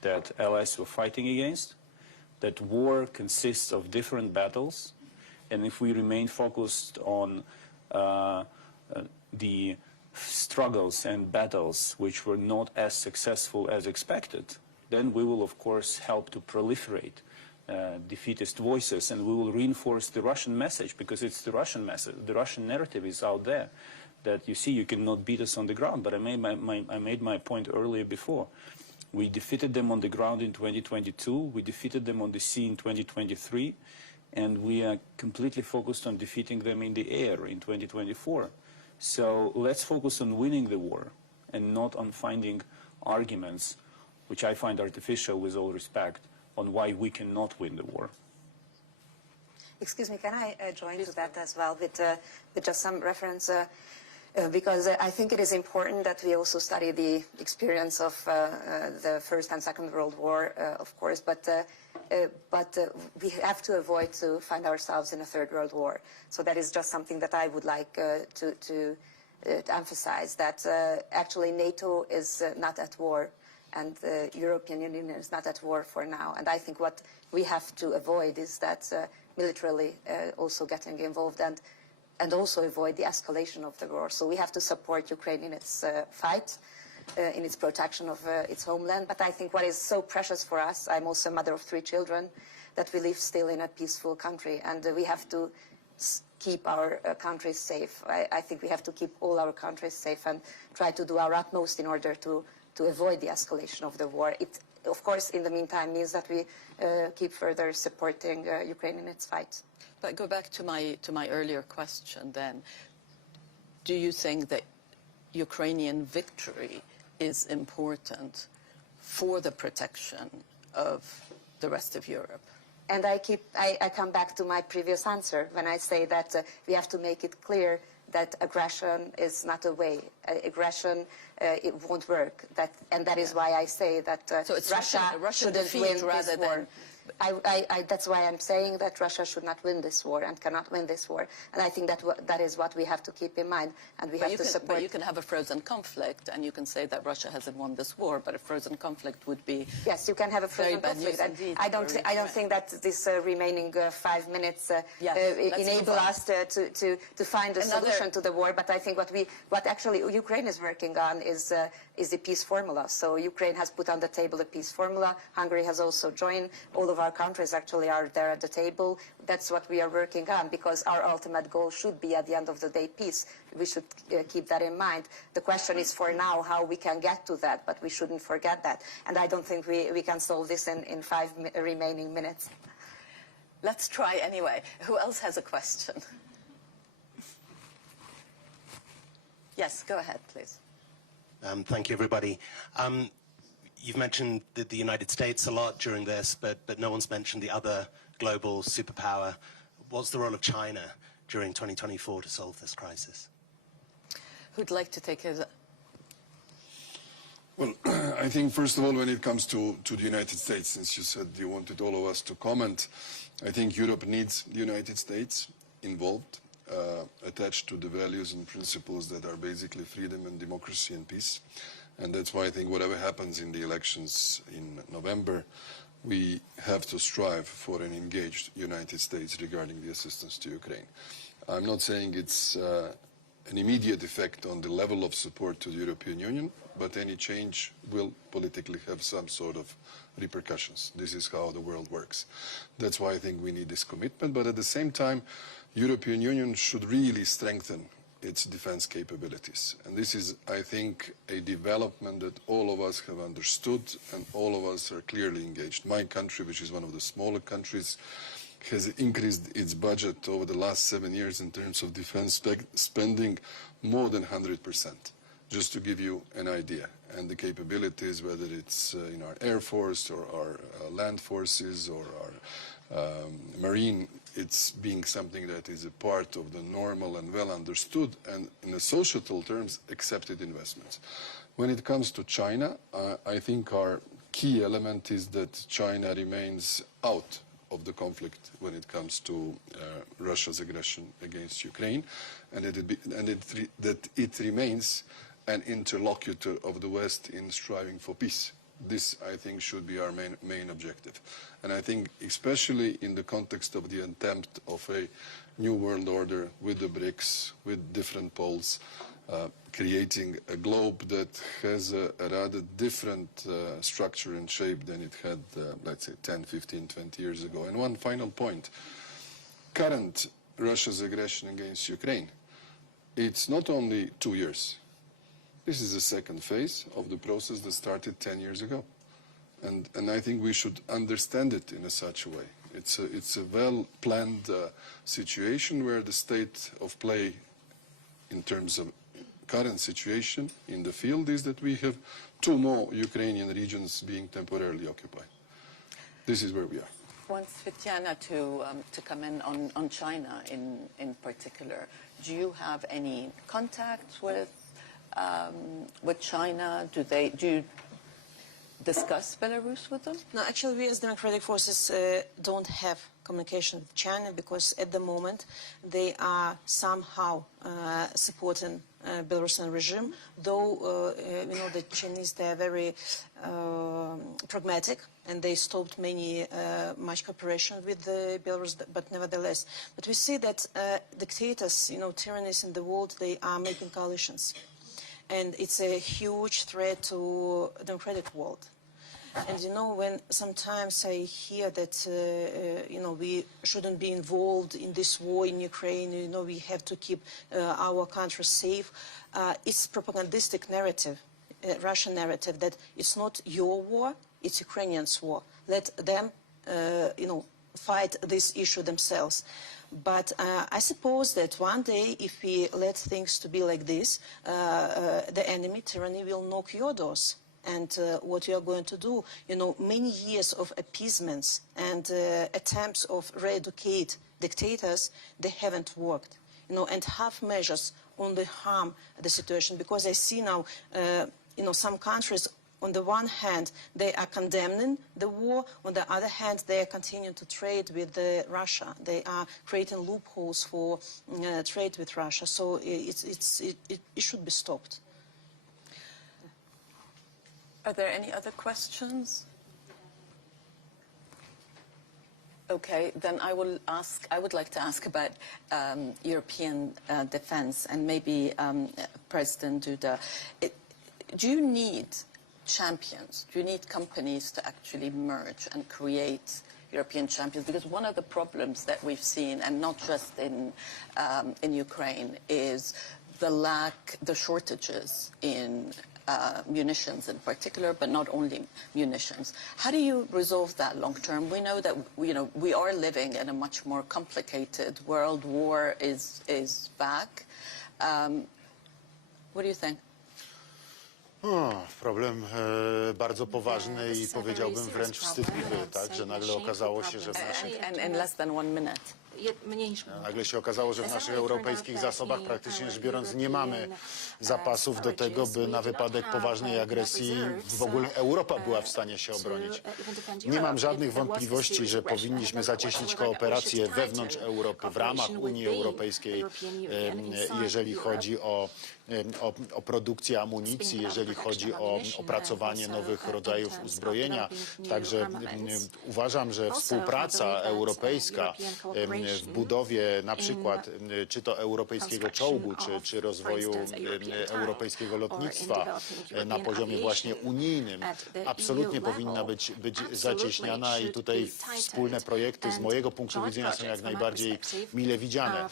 that allies were fighting against, that war consists of different battles, and if we remain focused on the struggles and battles which were not as successful as expected, then we will, of course, help to proliferate defeatist voices, and we will reinforce the Russian message, because it's the Russian message. The Russian narrative is out there that, you see, you cannot beat us on the ground. But I made my point earlier before. We defeated them on the ground in 2022. We defeated them on the sea in 2023. And we are completely focused on defeating them in the air in 2024. So let's focus on winning the war and not on finding arguments, which I find artificial, with all respect, on why we cannot win the war. Excuse me, can I join to that as well with just some reference? Because I think it is important that we also study the experience of the First and Second World War, of course, but we have to avoid to find ourselves in a Third World War. So that is just something that I would like to emphasize, that actually NATO is not at war, and the European Union is not at war for now. And I think what we have to avoid is that militarily also getting involved, and also avoid the escalation of the war. So we have to support Ukraine in its fight, in its protection of its homeland. But I think what is so precious for us, I'm also a mother of 3 children, that we live still in a peaceful country, and we have to keep our countries safe. I think we have to keep all our countries safe and try to do our utmost in order to avoid the escalation of the war. It, of course, in the meantime, means that we keep further supporting Ukraine in its fight. But go back to my earlier question then. Do you think that Ukrainian victory is important for the protection of the rest of Europe? And I come back to my previous answer when I say that we have to make it clear that aggression is not a way. Aggression, it won't work. That is why I say that so it's Russia shouldn't win this war. That's why I'm saying that Russia should not win this war and cannot win this war. And I think that is what we have to keep in mind, and we have to support. But you can have a frozen conflict, and you can say that Russia hasn't won this war, but a frozen conflict would be yes, you can have a frozen conflict. And I don't think that this remaining 5 minutes enable us to find a solution to the war. But I think what actually Ukraine is working on is the peace formula. So Ukraine has put on the table a peace formula. Hungary has also joined. All of our countries actually are there at the table. That's what we are working on, because our ultimate goal should be, at the end of the day, peace. We should keep that in mind. The question is for now how we can get to that, but we shouldn't forget that. And I don't think we can solve this in 5 remaining minutes. Let's try anyway. Who else has a question? Yes, go ahead, please. Thank you, everybody. You've mentioned the United States a lot during this, but no one's mentioned the other global superpower. What's the role of China during 2024 to solve this crisis? Who'd like to take it? Well, I think, first of all, when it comes to the United States, since you said you wanted all of us to comment, I think Europe needs the United States involved, attached to the values and principles that are basically freedom and democracy and peace. And that's why I think whatever happens in the elections in November, we have to strive for an engaged United States regarding the assistance to Ukraine. I'm not saying it's an immediate effect on the level of support to the European Union, but any change will politically have some sort of repercussions. This is how the world works. That's why I think we need this commitment, but at the same time, European Union should really strengthen its defense capabilities. And this is, I think, a development that all of us have understood and all of us are clearly engaged. My country, which is one of the smaller countries, has increased its budget over the last 7 years in terms of defense spending more than 100%, just to give you an idea. And the capabilities, whether it's in our Air Force or our land forces or our Marine, it's being something that is a part of the normal and well understood and in a societal terms accepted investments. When it comes to China, I think our key element is that China remains out of the conflict when it comes to Russia's aggression against Ukraine, and that it remains an interlocutor of the West in striving for peace. This, I think, should be our main objective. And I think, especially in the context of the attempt of a new world order with the BRICS, with different poles, creating a globe that has a rather different structure and shape than it had, let's say, 10, 15, 20 years ago. And one final point. Current Russia's aggression against Ukraine, it's not only 2 years. This is the second phase of the process that started 10 years ago. And I think we should understand it in such a way. It's a well-planned situation where the state of play in terms of current situation in the field is that we have 2 more Ukrainian regions being temporarily occupied. This is where we are. I want Sviatlana to come in on China in particular. Do you have any contact with China? Do you discuss Belarus with them? No, actually, we as Democratic Forces don't have communication with China because at the moment they are somehow supporting Belarusian regime, though we know the Chinese, they are very pragmatic and they stopped much cooperation with Belarus, but nevertheless. But we see that dictators, tyrannies in the world, they are making coalitions. And it's a huge threat to the democratic world. And when sometimes I hear that, we shouldn't be involved in this war in Ukraine, we have to keep our country safe, it's propagandistic narrative, Russian narrative, that it's not your war, it's Ukrainians' war. Let them, fight this issue themselves. But I suppose that one day, if we let things to be like this, the enemy, tyranny, will knock your doors. And what you are going to do, many years of appeasements and attempts of re-educate dictators, they haven't worked. and have measures only harm the situation, because I see now, some countries, on the one hand, they are condemning the war. On the other hand, they are continuing to trade with Russia. They are creating loopholes for trade with Russia. So it should be stopped. Are there any other questions? Okay, then I would like to ask about European defense, and maybe President Duda. Do you need champions? Do you need companies to actually merge and create European champions? Because one of the problems that we've seen, and not just in Ukraine, is the shortages in munitions in particular, but not only munitions. How do you resolve that long term? We know that we are living in a much more complicated world. War is back. What do you think? Problem bardzo poważny i powiedziałbym wręcz wstydliwy, tak, że nagle okazało się, że w naszych... In less than 1 minute. Nagle się okazało, że w naszych europejskich zasobach praktycznie rzecz biorąc nie mamy zapasów do tego, by na wypadek poważnej agresji w ogóle Europa była w stanie się obronić. Nie mam żadnych wątpliwości, że powinniśmy zacieśnić kooperację wewnątrz Europy, w ramach Unii Europejskiej, jeżeli chodzi o produkcję amunicji, jeżeli chodzi o opracowanie nowych rodzajów uzbrojenia. Także uważam, że współpraca europejska w budowie na przykład czy to europejskiego czołgu, czy rozwoju europejskiego lotnictwa na poziomie właśnie unijnym absolutnie powinna być zacieśniana i tutaj wspólne projekty z mojego punktu widzenia są jak najbardziej mile widziane.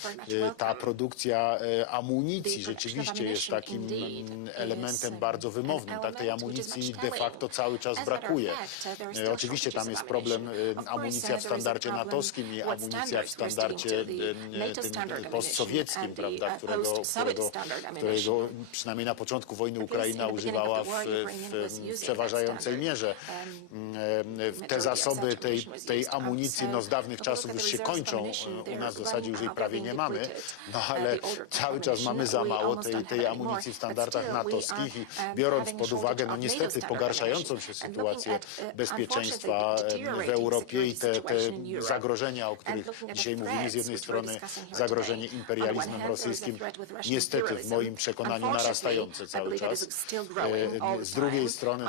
Ta produkcja amunicji rzeczywiście jest takim elementem bardzo wymownym. Tak, tej amunicji de facto cały czas brakuje. Oczywiście tam jest problem amunicja w standardzie natowskim i amunicja w standardzie tym postsowieckim, prawda, którego przynajmniej na początku wojny Ukraina używała w przeważającej mierze. Te zasoby tej amunicji z dawnych czasów już się kończą. U nas w zasadzie już jej prawie nie mamy, ale cały czas mamy za mało tej amunicji w standardach natowskich i biorąc pod uwagę niestety pogarszającą się sytuację bezpieczeństwa w Europie i te zagrożenia, o których dzisiaj mówimy, z jednej strony zagrożenie imperializmem rosyjskim, niestety w moim przekonaniu narastające cały czas. Z drugiej strony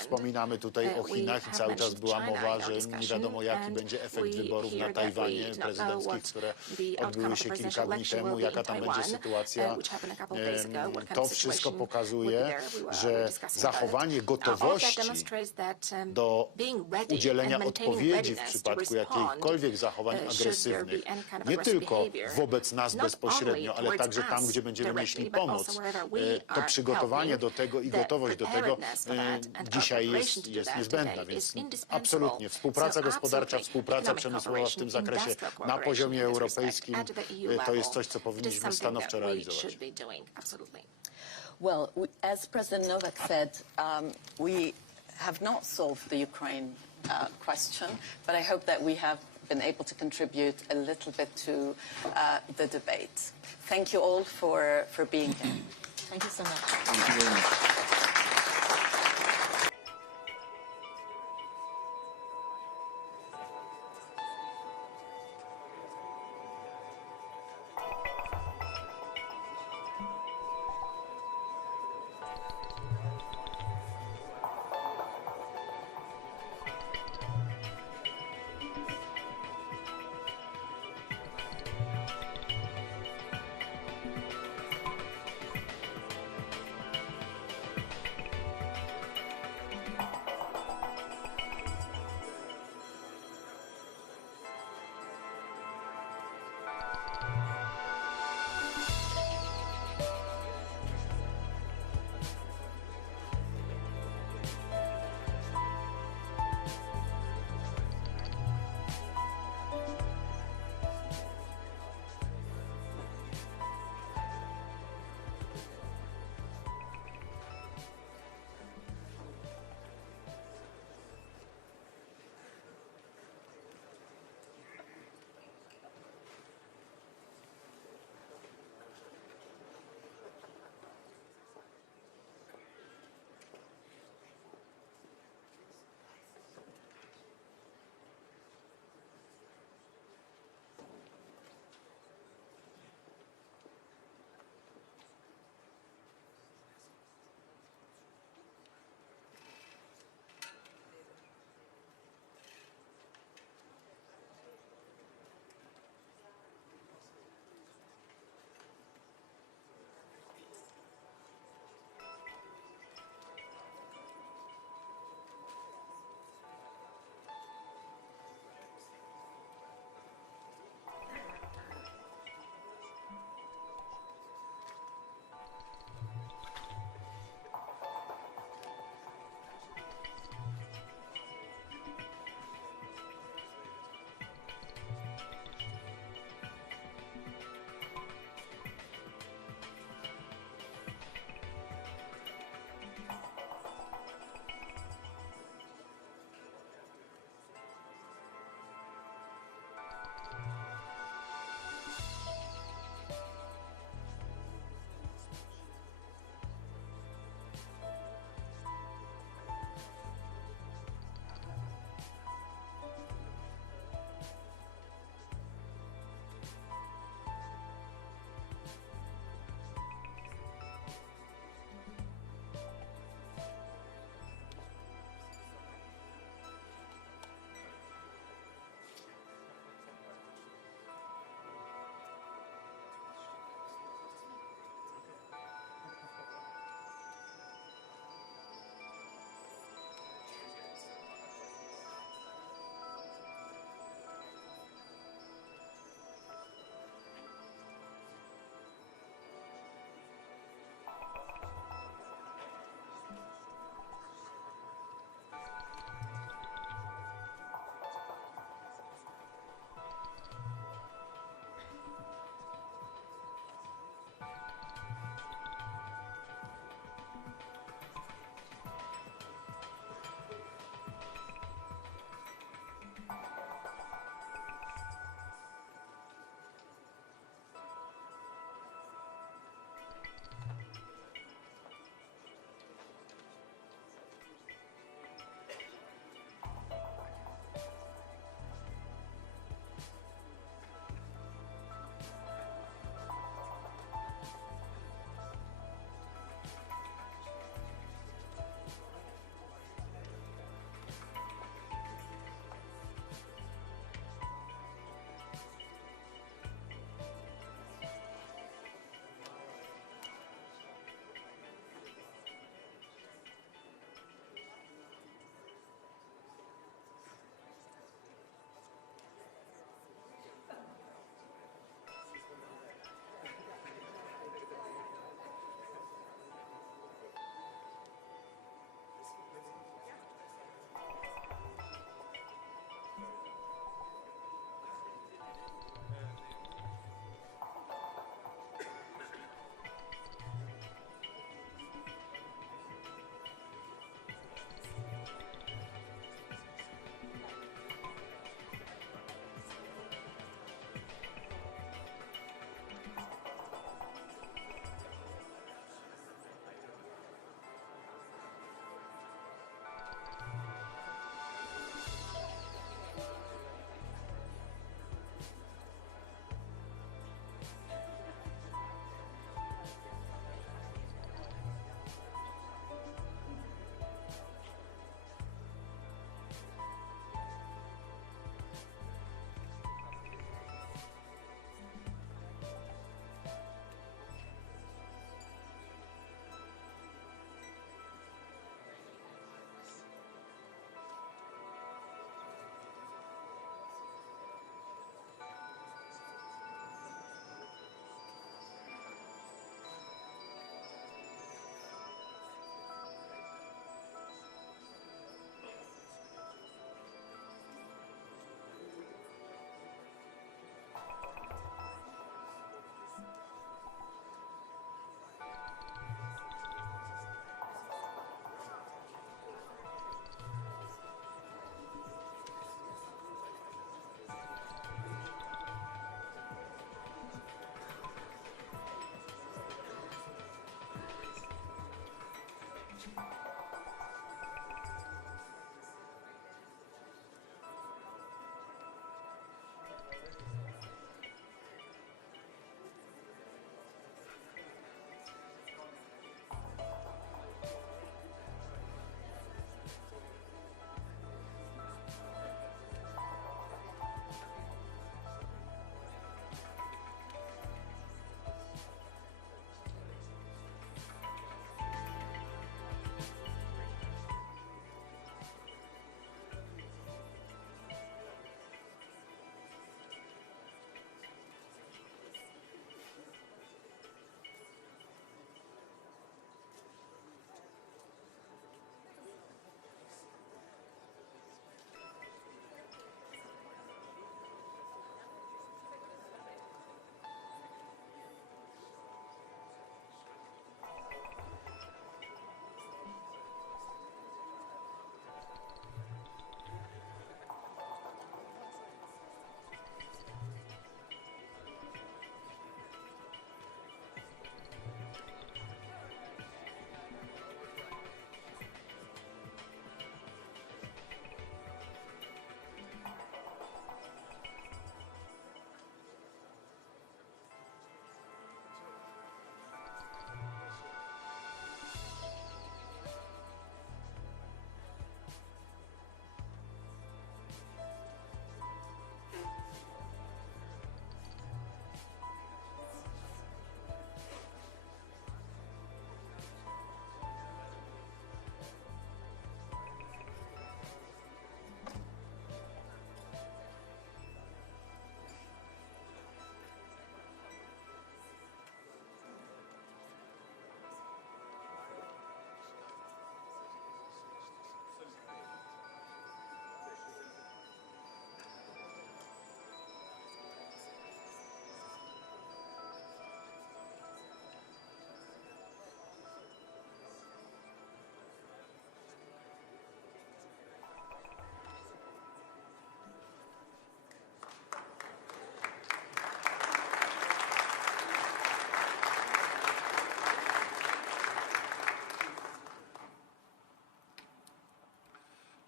wspominamy tutaj o Chinach i cały czas była mowa, że nie wiadomo jaki będzie efekt wyborów na Tajwanie prezydenckich, które odbyły się kilka dni temu, jaka tam będzie sytuacja. To wszystko pokazuje, że zachowanie gotowości do udzielenia odpowiedzi w przypadku jakichkolwiek zachowań agresywnych, nie tylko wobec nas bezpośrednio, ale także tam, gdzie będziemy nieśli pomoc, to przygotowanie do tego i gotowość do tego dzisiaj jest niezbędna, więc absolutnie współpraca gospodarcza, współpraca przemysłowa w tym zakresie na poziomie europejskim to jest coś, co powinniśmy stanowczo realizować. Well, as President Novák said, we have not solved the Ukraine question, but I hope that we have been able to contribute a little bit to the debate. Thank you all for being here. Thank you so much. Thank you very much.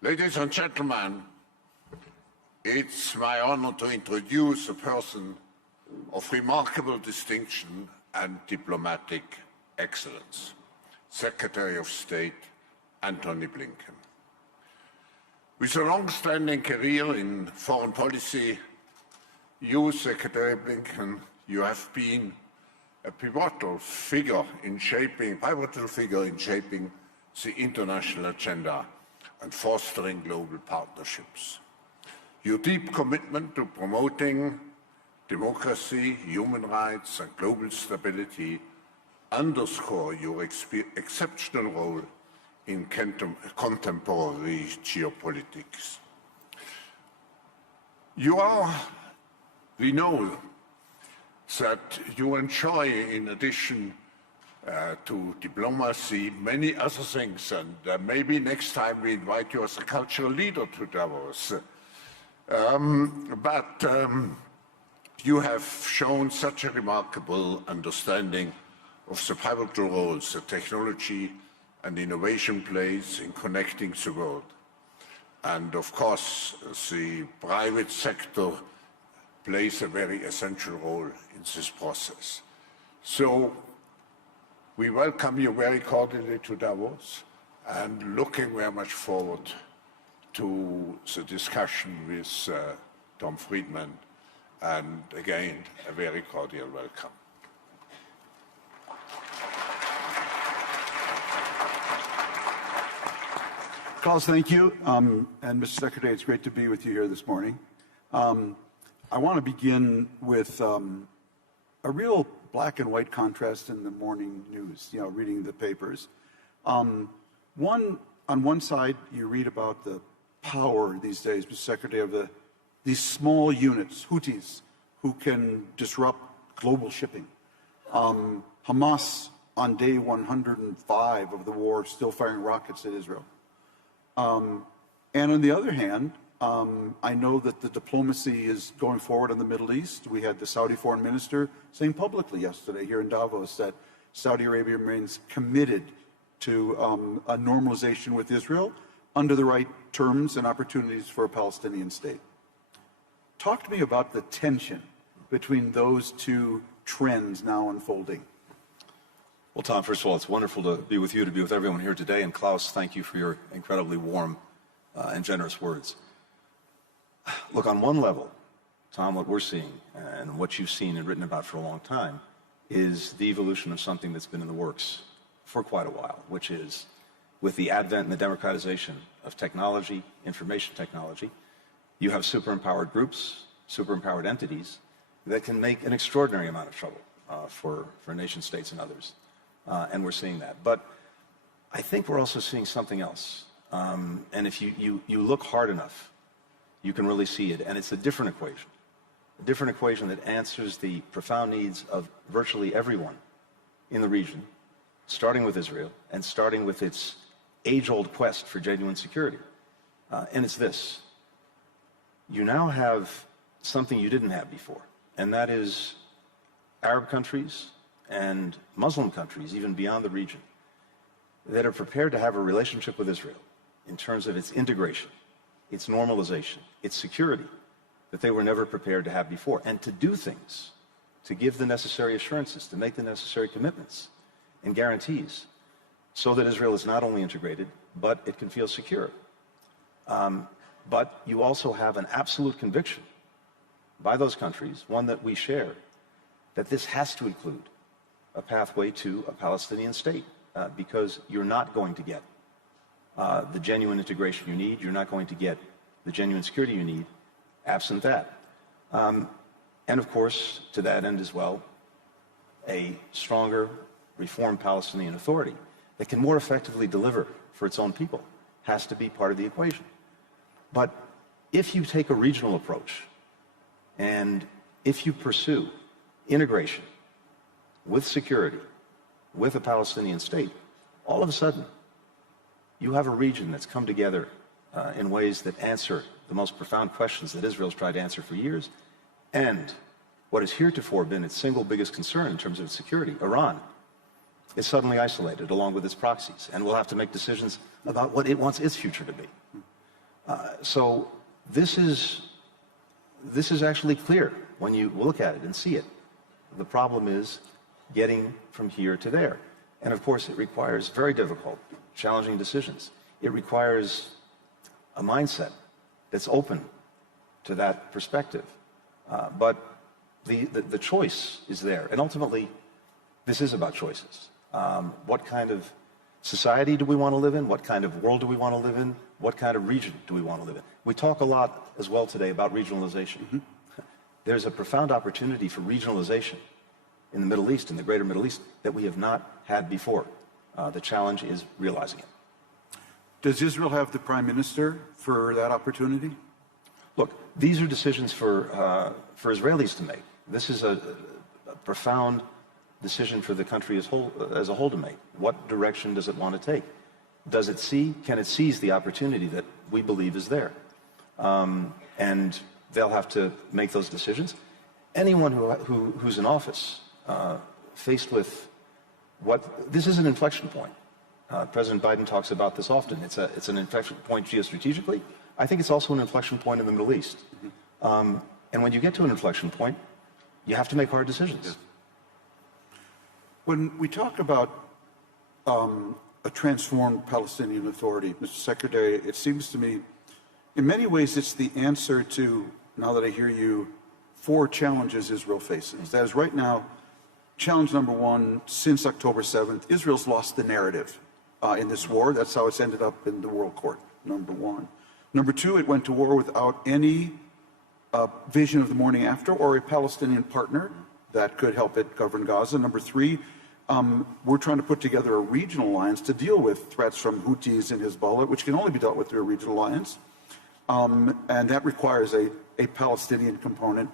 Ladies and gentlemen, it's my honor to introduce a person of remarkable distinction and diplomatic excellence, Secretary of State Antony Blinken. With a long-standing career in foreign policy, you, Secretary Blinken, you have been a pivotal figure in shaping the international agenda and fostering global partnerships. Your deep commitment to promoting democracy, human rights and global stability underscore your exceptional role in contemporary geopolitics. We know that you enjoy, in addition to diplomacy, many other things, and maybe next time we invite you as a cultural leader to Davos. You have shown such a remarkable understanding of the pivotal roles that technology and innovation plays in connecting the world. And of course, the private sector plays a very essential role in this process. So we welcome you very cordially to Davos and looking very much forward to the discussion with Tom Friedman, and again, a very cordial welcome. Klaus, thank you. And Mr. Secretary, it's great to be with you here this morning. I want to begin with a real black and white contrast in the morning news, reading the papers. On one side, you read about the power these days, Mr. Secretary, of these small units, Houthis, who can disrupt global shipping. Hamas, on day 105 of the war, still firing rockets at Israel. And on the other hand, I know that the diplomacy is going forward in the Middle East. We had the Saudi foreign minister saying publicly yesterday here in Davos that Saudi Arabia remains committed to a normalization with Israel under the right terms and opportunities for a Palestinian state. Talk to me about the tension between those two trends now unfolding. Well, Tom, first of all, it's wonderful to be with you, to be with everyone here today. And Klaus, thank you for your incredibly warm and generous words. Look, on one level, Tom, what we're seeing and what you've seen and written about for a long time is the evolution of something that's been in the works for quite a while, which is with the advent and the democratization of technology, information technology, you have super-empowered groups, super-empowered entities that can make an extraordinary amount of trouble for nation states and others. And we're seeing that. But I think we're also seeing something else. And if you look hard enough, you can really see it. And it's a different equation that answers the profound needs of virtually everyone in the region, starting with Israel and starting with its age-old quest for genuine security. And it's this. You now have something you didn't have before, and that is Arab countries and Muslim countries, even beyond the region, that are prepared to have a relationship with Israel in terms of its integration, its normalization, its security, that they were never prepared to have before, and to do things, to give the necessary assurances, to make the necessary commitments and guarantees, so that Israel is not only integrated, but it can feel secure. But you also have an absolute conviction by those countries, one that we share, that this has to include a pathway to a Palestinian state, because you're not going to get the genuine integration you need, you're not going to get the genuine security you need absent that. And of course, to that end as well, a stronger, reformed Palestinian Authority that can more effectively deliver for its own people has to be part of the equation. But if you take a regional approach, and if you pursue integration with security, with a Palestinian state, all of a sudden, you have a region that's come together in ways that answer the most profound questions that Israel's tried to answer for years, and what has heretofore been its single biggest concern in terms of its security, Iran, is suddenly isolated along with its proxies, and will have to make decisions about what it wants its future to be. So this is actually clear when you look at it and see it. The problem is getting from here to there. And of course, it requires very difficult, challenging decisions. It requires a mindset that's open to that perspective. But the choice is there. And ultimately, this is about choices. What kind of society do we want to live in? What kind of world do we want to live in? What kind of region do we want to live in? We talk a lot as well today about regionalization. Mm-hmm. There's a profound opportunity for regionalization in the Middle East, in the greater Middle East, that we have not had before. The challenge is realizing it. Does Israel have the prime minister for that opportunity? Look, these are decisions for Israelis to make. This is a profound decision for the country as a whole to make. What direction does it want to take? Can it seize the opportunity that we believe is there? And they'll have to make those decisions. Anyone who's in office, faced with this is an inflection point. President Biden talks about this often. It's an inflection point geostrategically. I think it's also an inflection point in the Middle East. Mm-hmm. And when you get to an inflection point, you have to make hard decisions. Yes. When we talk about a transformed Palestinian Authority, Mr. Secretary, it seems to me, in many ways, it's the answer to, now that I hear you, 4 challenges Israel faces. That is, right now, challenge number 1, since October 7th, Israel's lost the narrative in this war. That's how it's ended up in the World Court, number 1. Number 2, it went to war without any vision of the morning after or a Palestinian partner that could help it govern Gaza. Number 3, we're trying to put together a regional alliance to deal with threats from Houthis and Hezbollah, which can only be dealt with through a regional alliance. And that requires a Palestinian component.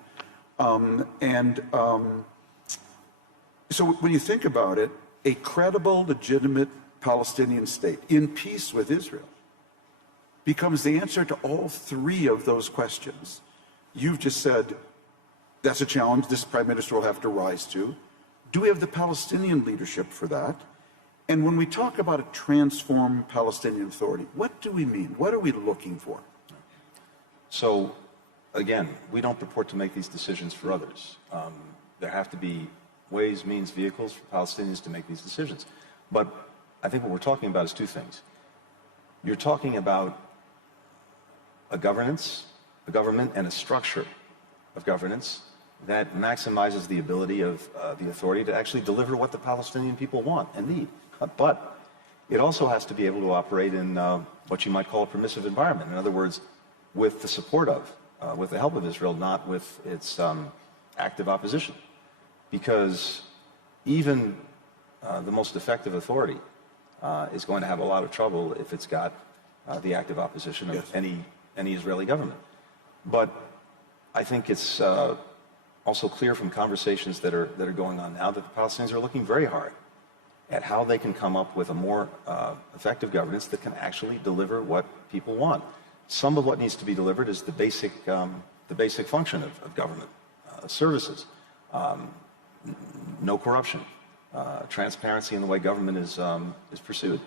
So when you think about it, a credible, legitimate Palestinian state in peace with Israel becomes the answer to all 3 of those questions. You've just said that's a challenge this prime minister will have to rise to. Do we have the Palestinian leadership for that? And when we talk about a transformed Palestinian Authority, what do we mean? What are we looking for? So, again, we don't purport to make these decisions for others. There have to be ways, means, vehicles for Palestinians to make these decisions. But I think what we're talking about is 2 things. You're talking about a government, and a structure of governance that maximizes the ability of the authority to actually deliver what the Palestinian people want and need. But it also has to be able to operate in what you might call a permissive environment. In other words, with the support of, with the help of Israel, not with its active opposition. Because even the most effective authority is going to have a lot of trouble if it's got the active opposition of any Israeli government. But I think it's also clear from conversations that are going on now that the Palestinians are looking very hard at how they can come up with a more effective governance that can actually deliver what people want. Some of what needs to be delivered is the basic function of government services. No corruption, transparency in the way government is pursued.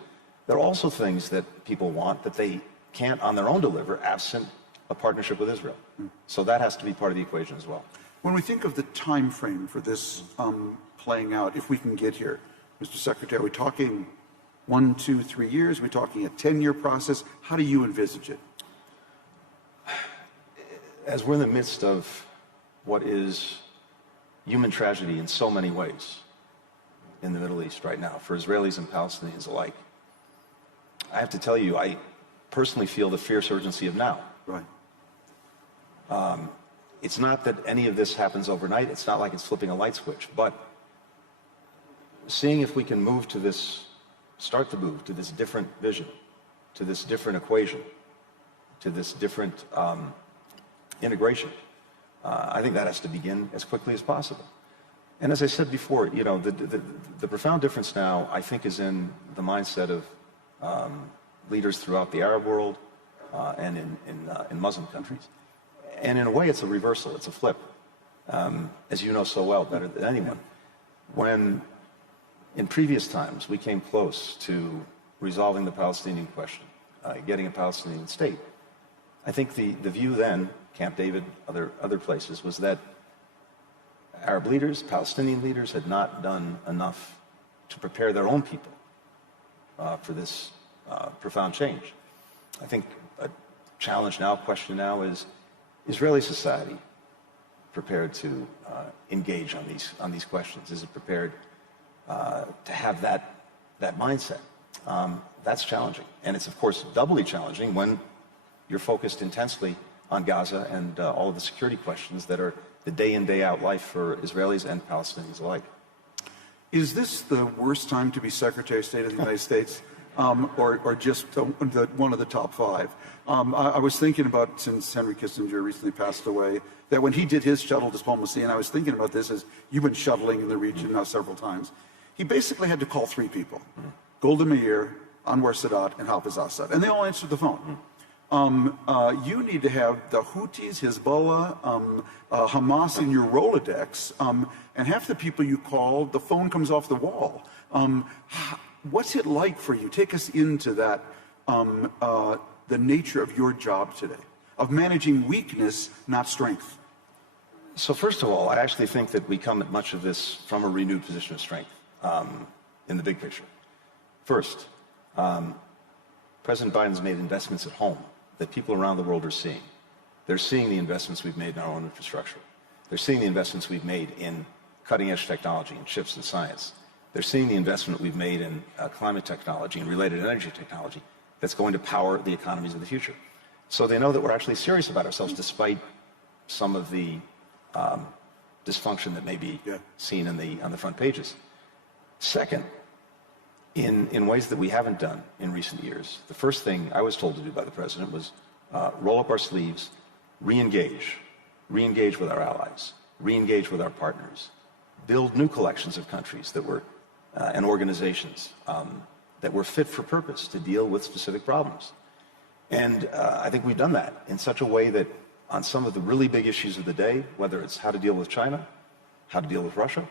There are also things that people want that they can't on their own deliver absent a partnership with Israel. So that has to be part of the equation as well. When we think of the time frame for this playing out, if we can get here, Mr. Secretary, are we talking 1, 2, 3 years? Are we talking a 10-year process? How do you envisage it? As we're in the midst of what is human tragedy in so many ways in the Middle East right now, for Israelis and Palestinians alike, I have to tell you, I personally feel the fierce urgency of now. Right. It's not that any of this happens overnight. It's not like it's flipping a light switch. But seeing if we can move to this, start to move to this different vision, to this different equation, to this different integration, I think that has to begin as quickly as possible. And as I said before, you know, the profound difference now, I think, is in the mindset of leaders throughout the Arab world and in Muslim countries. And in a way, it's a reversal, it's a flip, as you know so well, better than anyone. When, in previous times, we came close to resolving the Palestinian question, getting a Palestinian state, I think the view then, Camp David, other places, was that Arab leaders, Palestinian leaders had not done enough to prepare their own people for this profound change. I think a challenge now, question now is Israeli society prepared to engage on these questions? Is it prepared to have that mindset? That's challenging. And it's, of course, doubly challenging when you're focused intensely on Gaza and all of the security questions that are the day-in, day-out life for Israelis and Palestinians alike. Is this the worst time to be Secretary of State of the United States, or just one of the top five? I was thinking about, since Henry Kissinger recently passed away, that when he did his shuttle diplomacy, and I was thinking about this as you've been shuttling in the region now several times, he basically had to call three people, Golda Meir, Anwar Sadat, and Hafez Assad, and they all answered the phone. You need to have the Houthis, Hezbollah, Hamas in your Rolodex, and half the people you call, the phone comes off the wall. What's it like for you? Take us into that, the nature of your job today, of managing weakness, not strength. So first of all, I actually think that we come at much of this from a renewed position of strength in the big picture. First, President Biden's made investments at home that people around the world are seeing. They're seeing the investments we've made in our own infrastructure. They're seeing the investments we've made in cutting-edge technology, in chips and science. They're seeing the investment we've made in climate technology and related energy technology that's going to power the economies of the future. So they know that we're actually serious about ourselves, despite some of the dysfunction that may be seen on the front pages. Second, in ways that we haven't done in recent years, the first thing I was told to do by the president was roll up our sleeves, re-engage with our allies, re-engage with our partners, build new collections of countries that were and organizations that were fit for purpose to deal with specific problems. And I think we've done that in such a way that on some of the really big issues of the day, whether it's how to deal with China, how to deal with Russia,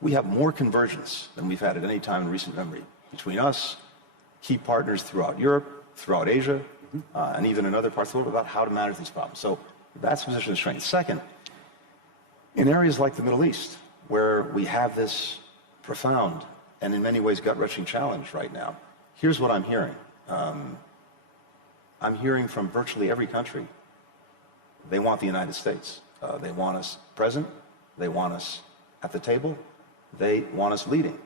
we have more convergence than we've had at any time in recent memory between us, key partners throughout Europe, throughout Asia, and even in other parts of the world about how to manage these problems. So that's a position of strength. Second, in areas like the Middle East, where we have this profound and in many ways gut-wrenching challenge right now, here's what I'm hearing. I'm hearing from virtually every country, they want the United States. They want us present. They want us at the table. They want us leading.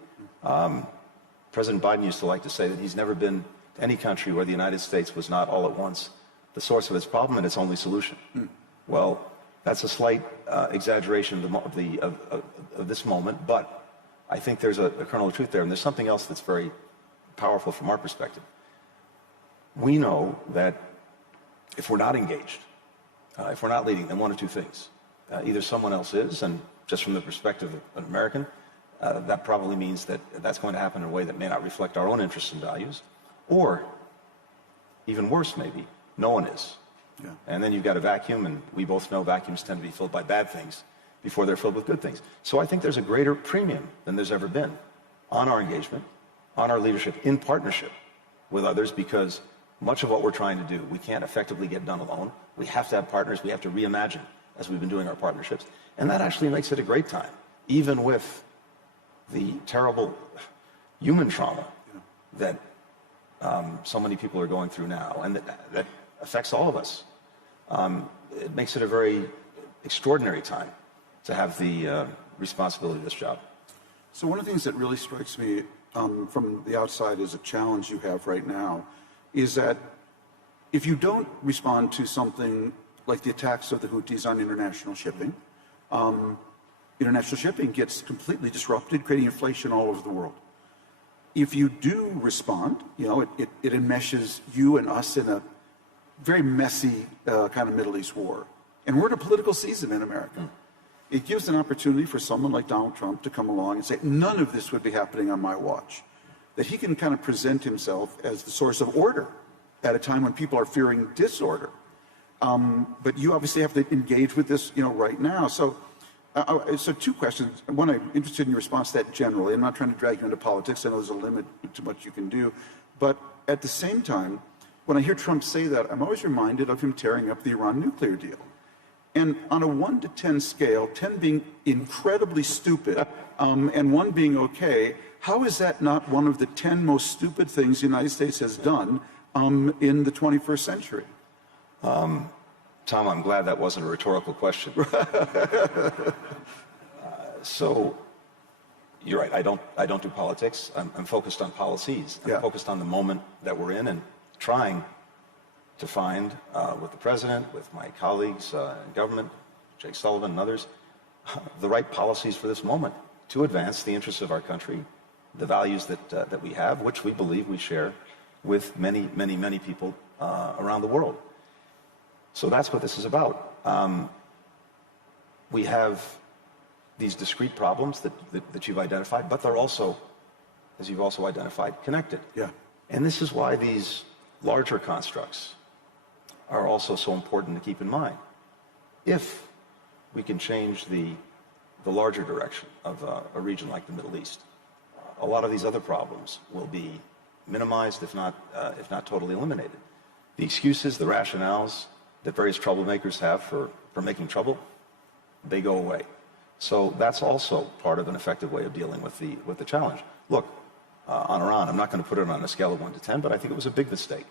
President Biden used to like to say that he's never been to any country where the United States was not all at once the source of its problem and its only solution. Well, that's a slight exaggeration of this moment, but I think there's a kernel of truth there. And there's something else that's very powerful from our perspective. We know that if we're not engaged, if we're not leading, then one of two things. Either someone else is, and just from the perspective of an American, that probably means that that's going to happen in a way that may not reflect our own interests and values, or even worse maybe, no one is. Yeah. And then you've got a vacuum, and we both know vacuums tend to be filled by bad things before they're filled with good things. So I think there's a greater premium than there's ever been on our engagement, on our leadership in partnership with others, because much of what we're trying to do, we can't effectively get done alone. We have to have partners. We have to reimagine as we've been doing our partnerships. And that actually makes it a great time, even with the terrible human trauma that so many people are going through now, and that affects all of us. It makes it a very extraordinary time to have the responsibility of this job. So one of the things that really strikes me from the outside as a challenge you have right now is that if you don't respond to something like the attacks of the Houthis on international shipping gets completely disrupted, creating inflation all over the world. If you do respond, it enmeshes you and us in a very messy kind of Middle East war. And we're in a political season in America. It gives an opportunity for someone like Donald Trump to come along and say, none of this would be happening on my watch. That he can kind of present himself as the source of order at a time when people are fearing disorder. But you obviously have to engage with this, right now. So two questions. One, I'm interested in your response to that generally. I'm not trying to drag you into politics. I know there's a limit to what you can do. But at the same time, when I hear Trump say that, I'm always reminded of him tearing up the Iran nuclear deal. And on a 1 to 10 scale, 10 being incredibly stupid and 1 being okay, how is that not one of the 10 most stupid things the United States has done in the 21st century? Tom, I'm glad that wasn't a rhetorical question. So, you're right. I don't do politics. I'm focused on policies. I'm focused on the moment that we're in and trying to find, with the president, with my colleagues in government, Jake Sullivan and others, the right policies for this moment to advance the interests of our country, the values that we have, which we believe we share with many, many, many people around the world. So that's what this is about. We have these discrete problems that you've identified, but they're also, as you've also identified, connected. Yeah. And this is why these larger constructs are also so important to keep in mind. If we can change the larger direction of a region like the Middle East, a lot of these other problems will be minimized, if not totally eliminated. The excuses, the rationales that various troublemakers have for making trouble, they go away. So that's also part of an effective way of dealing with the challenge. Look, on Iran, I'm not going to put it on a scale of 1 to 10, but I think it was a big mistake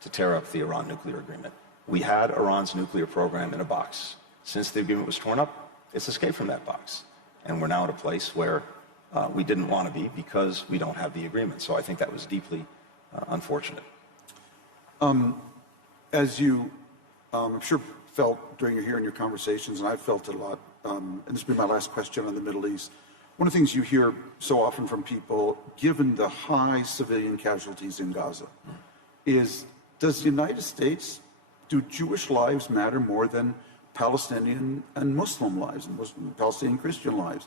to tear up the Iran nuclear agreement. We had Iran's nuclear program in a box. Since the agreement was torn up, it's escaped from that box. And we're now at a place where we didn't want to be because we don't have the agreement. So I think that was deeply unfortunate. As you, I'm sure, felt during your conversations, and I've felt it a lot, and this will be my last question on the Middle East. One of the things you hear so often from people, given the high civilian casualties in Gaza, is, does the United States, do Jewish lives matter more than Palestinian and Muslim lives, and Palestinian Christian lives,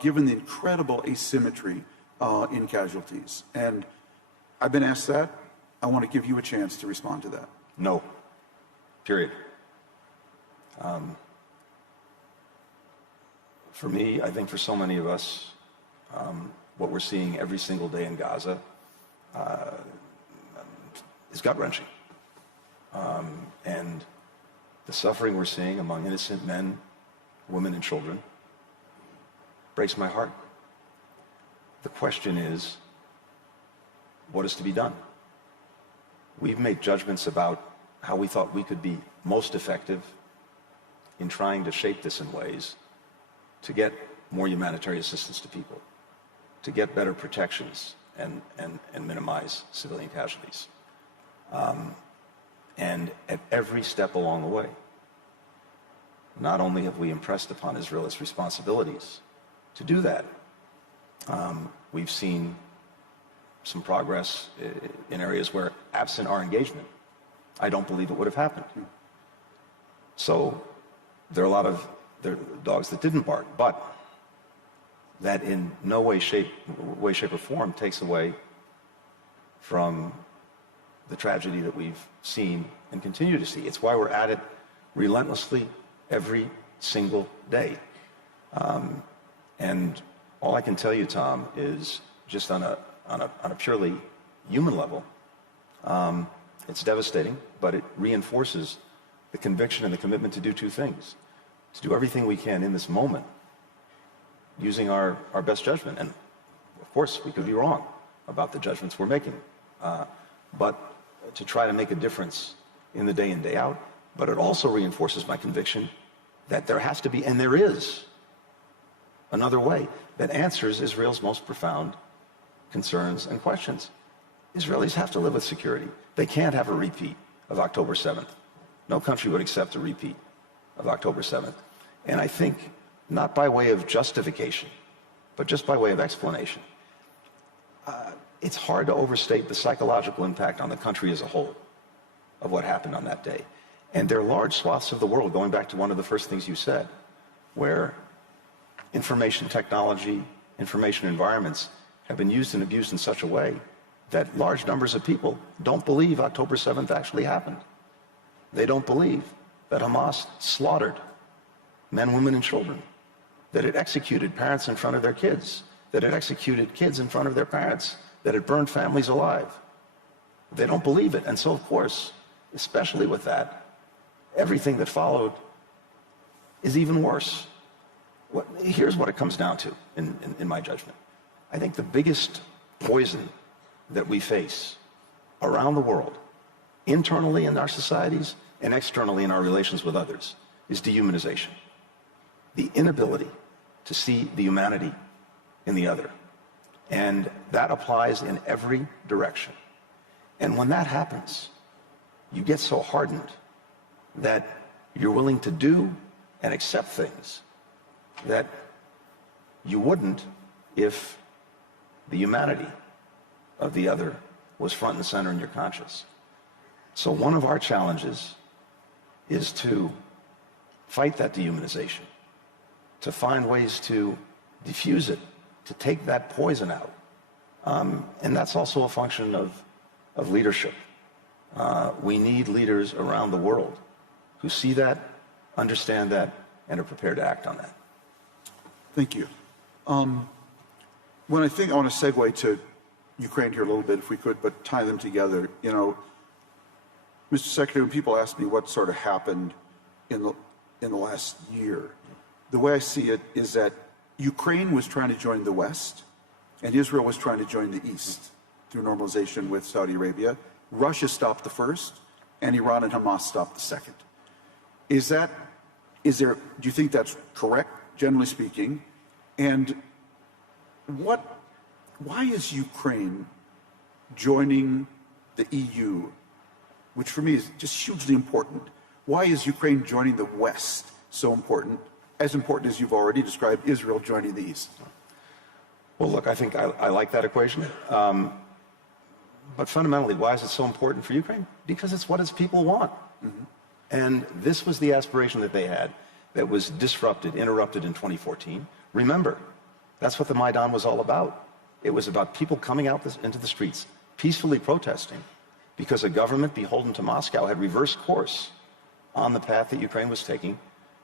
given the incredible asymmetry in casualties? And I've been asked that. I want to give you a chance to respond to that. No. Period. For me, I think for so many of us, what we're seeing every single day in Gaza is gut-wrenching. And the suffering we're seeing among innocent men, women, and children breaks my heart. The question is, what is to be done? We've made judgments about how we thought we could be most effective in trying to shape this in ways to get more humanitarian assistance to people, to get better protections and minimize civilian casualties. And at every step along the way, not only have we impressed upon Israel its responsibilities to do that, we've seen some progress in areas where, absent our engagement, I don't believe it would have happened. So there are a lot of dogs that didn't bark, but that in no way, shape, or form takes away from the tragedy that we've seen and continue to see. It's why we're at it relentlessly every single day. And all I can tell you, Tom, is just on a purely human level, it's devastating, but it reinforces the conviction and the commitment to do two things: to do everything we can in this moment, using our best judgment. And of course, we could be wrong about the judgments we're making, but to try to make a difference in the day in, day out. But it also reinforces my conviction that there has to be, and there is, another way that answers Israel's most profound concerns and questions. Israelis have to live with security. They can't have a repeat of October 7th. No country would accept a repeat of October 7th. And I think, not by way of justification, but just by way of explanation, it's hard to overstate the psychological impact on the country as a whole of what happened on that day. And there are large swaths of the world, going back to one of the first things you said, where information technology, information environments have been used and abused in such a way that large numbers of people don't believe October 7th actually happened. They don't believe that Hamas slaughtered men, women, and children, that it executed parents in front of their kids, that it executed kids in front of their parents, that it burned families alive. They don't believe it. And so, of course, especially with that, everything that followed is even worse. Here's what it comes down to, in my judgment. I think the biggest poison that we face around the world, internally in our societies and externally in our relations with others, is dehumanization. The inability to see the humanity in the other. And that applies in every direction. And when that happens, you get so hardened that you're willing to do and accept things that you wouldn't if the humanity of the other was front and center in your conscience. So one of our challenges is to fight that dehumanization, to find ways to diffuse it, to take that poison out. And that's also a function of leadership. We need leaders around the world who see that, understand that, and are prepared to act on that. Thank you. When I want to segue to Ukraine here a little bit, if we could, but tie them together. You know, Mr. Secretary, when people ask me what sort of happened in the last year, the way I see it is that Ukraine was trying to join the West, and Israel was trying to join the East through normalization with Saudi Arabia. Russia stopped the first, and Iran and Hamas stopped the second. Do you think that's correct, generally speaking? And why is Ukraine joining the EU, which for me is just hugely important? Why is Ukraine joining the West so important, as important as you've already described Israel joining the East? Well, look, I think I like that equation. But fundamentally, why is it so important for Ukraine? Because it's what its people want. Mm-hmm. And this was the aspiration that they had that was interrupted in 2014. Remember, that's what the Maidan was all about. It was about people coming out into the streets, peacefully protesting, because a government beholden to Moscow had reversed course on the path that Ukraine was taking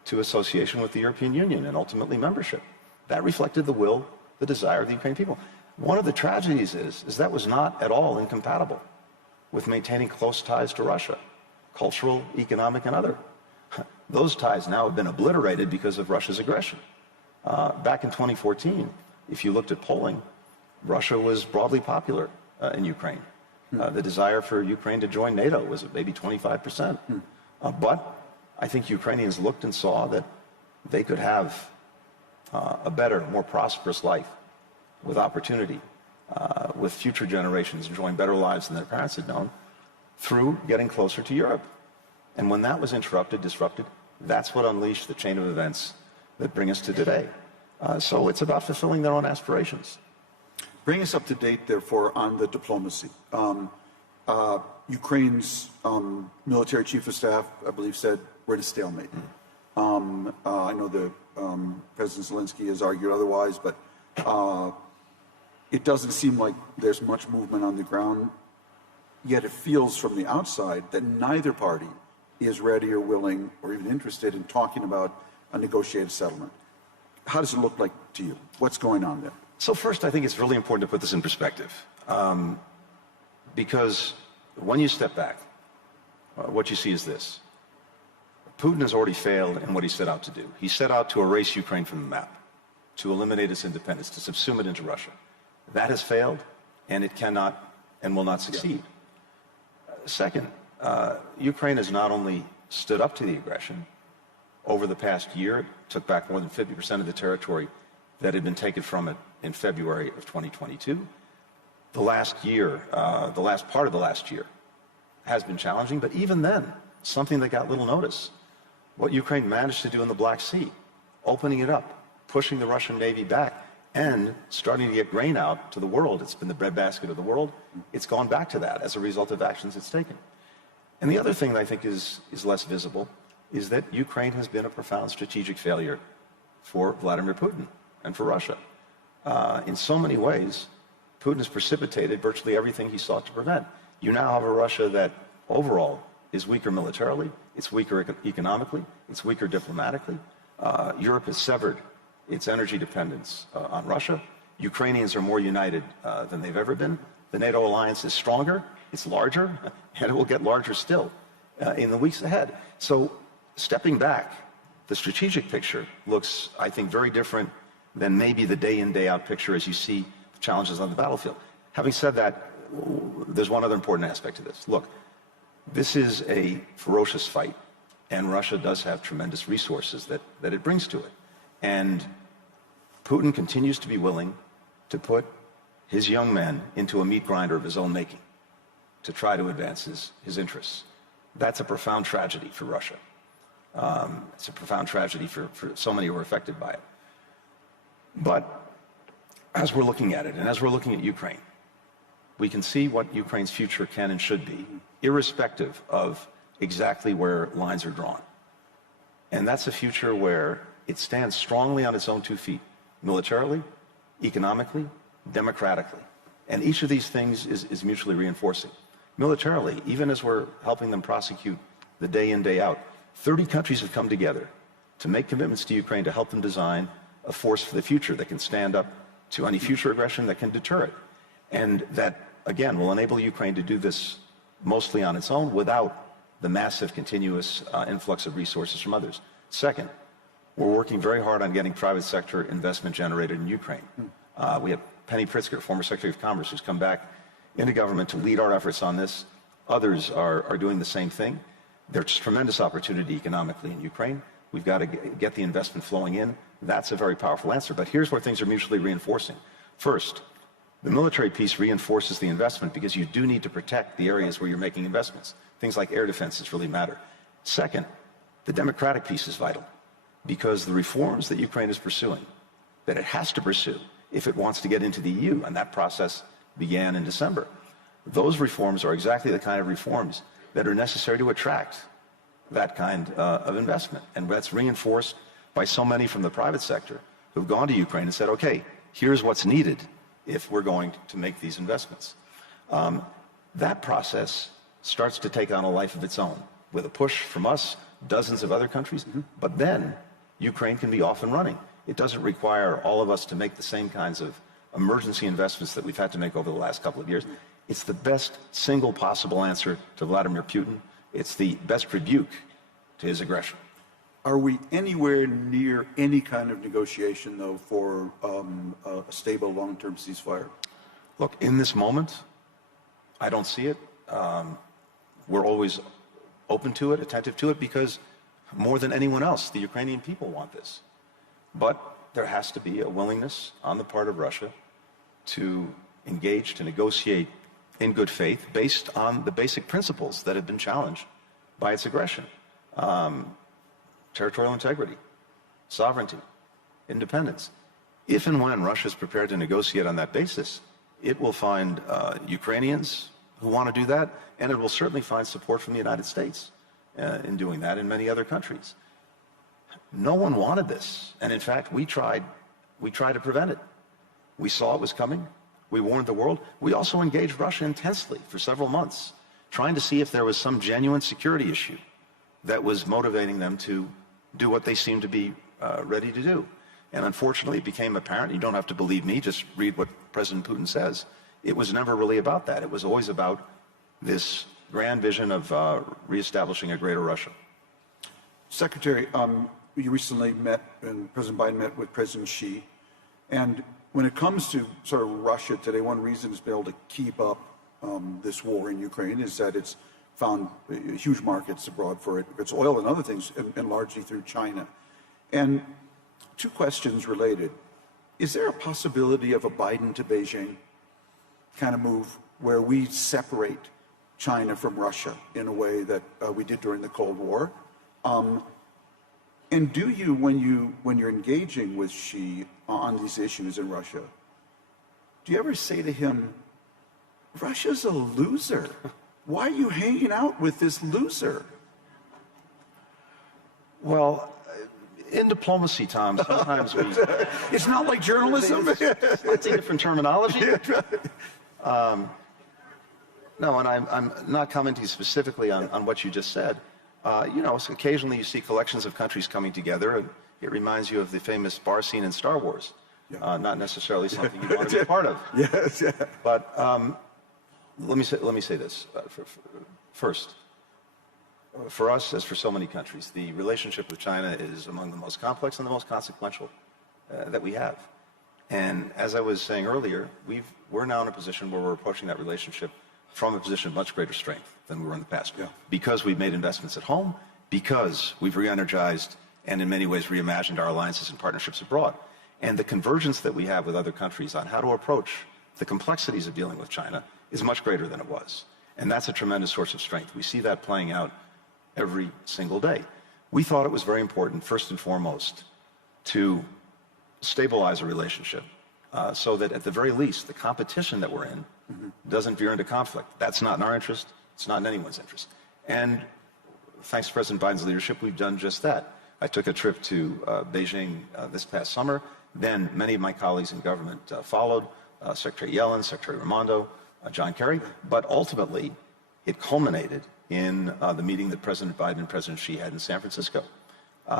to association with the European Union and ultimately membership. That reflected the will, the desire of the Ukrainian people. One of the tragedies is that was not at all incompatible with maintaining close ties to Russia, cultural, economic, and other. Those ties now have been obliterated because of Russia's aggression. Back in 2014, if you looked at polling, Russia was broadly popular in Ukraine. The desire for Ukraine to join NATO was maybe 25%. But I think Ukrainians looked and saw that they could have a better, more prosperous life with opportunity, with future generations enjoying better lives than their parents had known, through getting closer to Europe. And when that was disrupted, that's what unleashed the chain of events that bring us to today. So it's about fulfilling their own aspirations. Bring us up to date, therefore, on the diplomacy. Ukraine's military chief of staff, I believe, said we're at a stalemate. I know the President Zelensky has argued otherwise, but it doesn't seem like there's much movement on the ground. Yet it feels from the outside that neither party is ready or willing or even interested in talking about a negotiated settlement. How does it look like to you? What's going on there? So first, I think it's really important to put this in perspective. Because when you step back, what you see is this. Putin has already failed in what he set out to do. He set out to erase Ukraine from the map, to eliminate its independence, to subsume it into Russia. That has failed, and it cannot and will not succeed. Second, Ukraine has not only stood up to the aggression. Over the past year, it took back more than 50% of the territory that had been taken from it in February of 2022. The last part of the last year has been challenging, but even then, something that got little notice. What Ukraine managed to do in the Black Sea, opening it up, pushing the Russian Navy back, and starting to get grain out to the world. It's been the breadbasket of the world. It's gone back to that as a result of actions it's taken. And the other thing that I think is less visible is that Ukraine has been a profound strategic failure for Vladimir Putin and for Russia. In so many ways, Putin has precipitated virtually everything he sought to prevent. You now have a Russia that overall is weaker militarily, it's weaker economically, it's weaker diplomatically. Europe has severed its energy dependence on Russia. Ukrainians are more united than they've ever been. The NATO alliance is stronger It's larger, and it will get larger still in the weeks ahead. So stepping back, the strategic picture looks, I think, very different than maybe the day in, day out picture as you see the challenges on the battlefield. Having said that, there's one other important aspect to this. Look, this is a ferocious fight, and Russia does have tremendous resources that it brings to it. And Putin continues to be willing to put his young men into a meat grinder of his own making to try to advance his interests. That's a profound tragedy for Russia. It's a profound tragedy for so many who are affected by it. But as we're looking at it, and as we're looking at Ukraine, we can see what Ukraine's future can and should be, irrespective of exactly where lines are drawn. And that's a future where it stands strongly on its own 2 feet, militarily, economically, democratically. And each of these things is mutually reinforcing. Militarily, even as we're helping them prosecute the day in, day out, 30 countries have come together to make commitments to Ukraine to help them design a force for the future that can stand up to any future aggression, that can deter it. And that, again, will enable Ukraine to do this mostly on its own without the massive continuous influx of resources from others. Second, we're working very hard on getting private sector investment generated in Ukraine. We have Penny Pritzker, former Secretary of Commerce, who's come back into government to lead our efforts on this. Others are doing the same thing. There's tremendous opportunity economically in Ukraine. We've got to get the investment flowing in. That's a very powerful answer. But here's where things are mutually reinforcing. First, the military piece reinforces the investment because you do need to protect the areas where you're making investments. Things like air defenses really matter. Second, the democratic piece is vital because the reforms that Ukraine is pursuing, that it has to pursue if it wants to get into the EU, and that process began in December, those reforms are exactly the kind of reforms that are necessary to attract that kind of investment. And that's reinforced by so many from the private sector who've gone to Ukraine and said, okay, here's what's needed if we're going to make these investments. That process starts to take on a life of its own with a push from us, dozens of other countries, but then Ukraine can be off and running. It doesn't require all of us to make the same kinds of emergency investments that we've had to make over the last couple of years. It's the best single possible answer to Vladimir Putin. It's the best rebuke to his aggression. Are we anywhere near any kind of negotiation, though, for a stable long-term ceasefire? Look, in this moment, I don't see it. We're always open to it, attentive to it, because more than anyone else, the Ukrainian people want this. But there has to be a willingness on the part of Russia to engage, to negotiate in good faith, based on the basic principles that have been challenged by its aggression. Territorial integrity, sovereignty, independence. If and when Russia is prepared to negotiate on that basis, it will find Ukrainians who want to do that, and it will certainly find support from the United States in doing that, and many other countries. No one wanted this, and in fact, we tried to prevent it. We saw it was coming. We warned the world. We also engaged Russia intensely for several months, trying to see if there was some genuine security issue that was motivating them to do what they seemed to be ready to do. And unfortunately, it became apparent, you don't have to believe me, just read what President Putin says, it was never really about that. It was always about this grand vision of reestablishing a greater Russia. Secretary, you recently met, and President Biden met with President Xi, and when it comes to sort of Russia today, one reason it's been able to keep up this war in Ukraine is that it's found huge markets abroad for its oil and other things, and largely through China. And two questions related. Is there a possibility of a Biden to Beijing kind of move where we separate China from Russia in a way that we did during the Cold War? And do you, when you're engaging with Xi on these issues in Russia, do you ever say to him, Russia's a loser? Why are you hanging out with this loser? Well, in diplomacy, Tom, sometimes we... It's not like journalism. It's a different terminology. No, and I'm not commenting specifically on what you just said. You know, so occasionally you see collections of countries coming together, and it reminds you of the famous bar scene in Star Wars. Yeah. Not necessarily something you want to be a part of. Yes, yeah. But let me say this. First, for us, as for so many countries, the relationship with China is among the most complex and the most consequential that we have. And as I was saying earlier, we're now in a position where we're approaching that relationship from a position of much greater strength than we were in the past. Yeah. Because we've made investments at home, because we've re-energized and in many ways reimagined our alliances and partnerships abroad. And the convergence that we have with other countries on how to approach the complexities of dealing with China is much greater than it was. And that's a tremendous source of strength. We see that playing out every single day. We thought it was very important, first and foremost, to stabilize a relationship so that at the very least, the competition that we're in doesn't veer into conflict. That's not in our interest. It's not in anyone's interest. And thanks to President Biden's leadership, we've done just that. I took a trip to Beijing this past summer. Then many of my colleagues in government followed, Secretary Yellen, Secretary Raimondo, John Kerry. But ultimately, it culminated in the meeting that President Biden and President Xi had in San Francisco.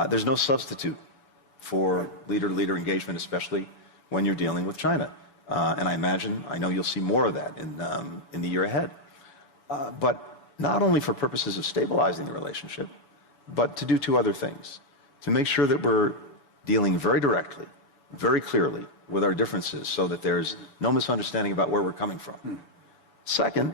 There's no substitute for leader-to-leader engagement, especially when you're dealing with China. And I know you'll see more of that in the year ahead. But not only for purposes of stabilizing the relationship, but to do two other things. To make sure that we're dealing very directly, very clearly with our differences so that there's no misunderstanding about where we're coming from. Second,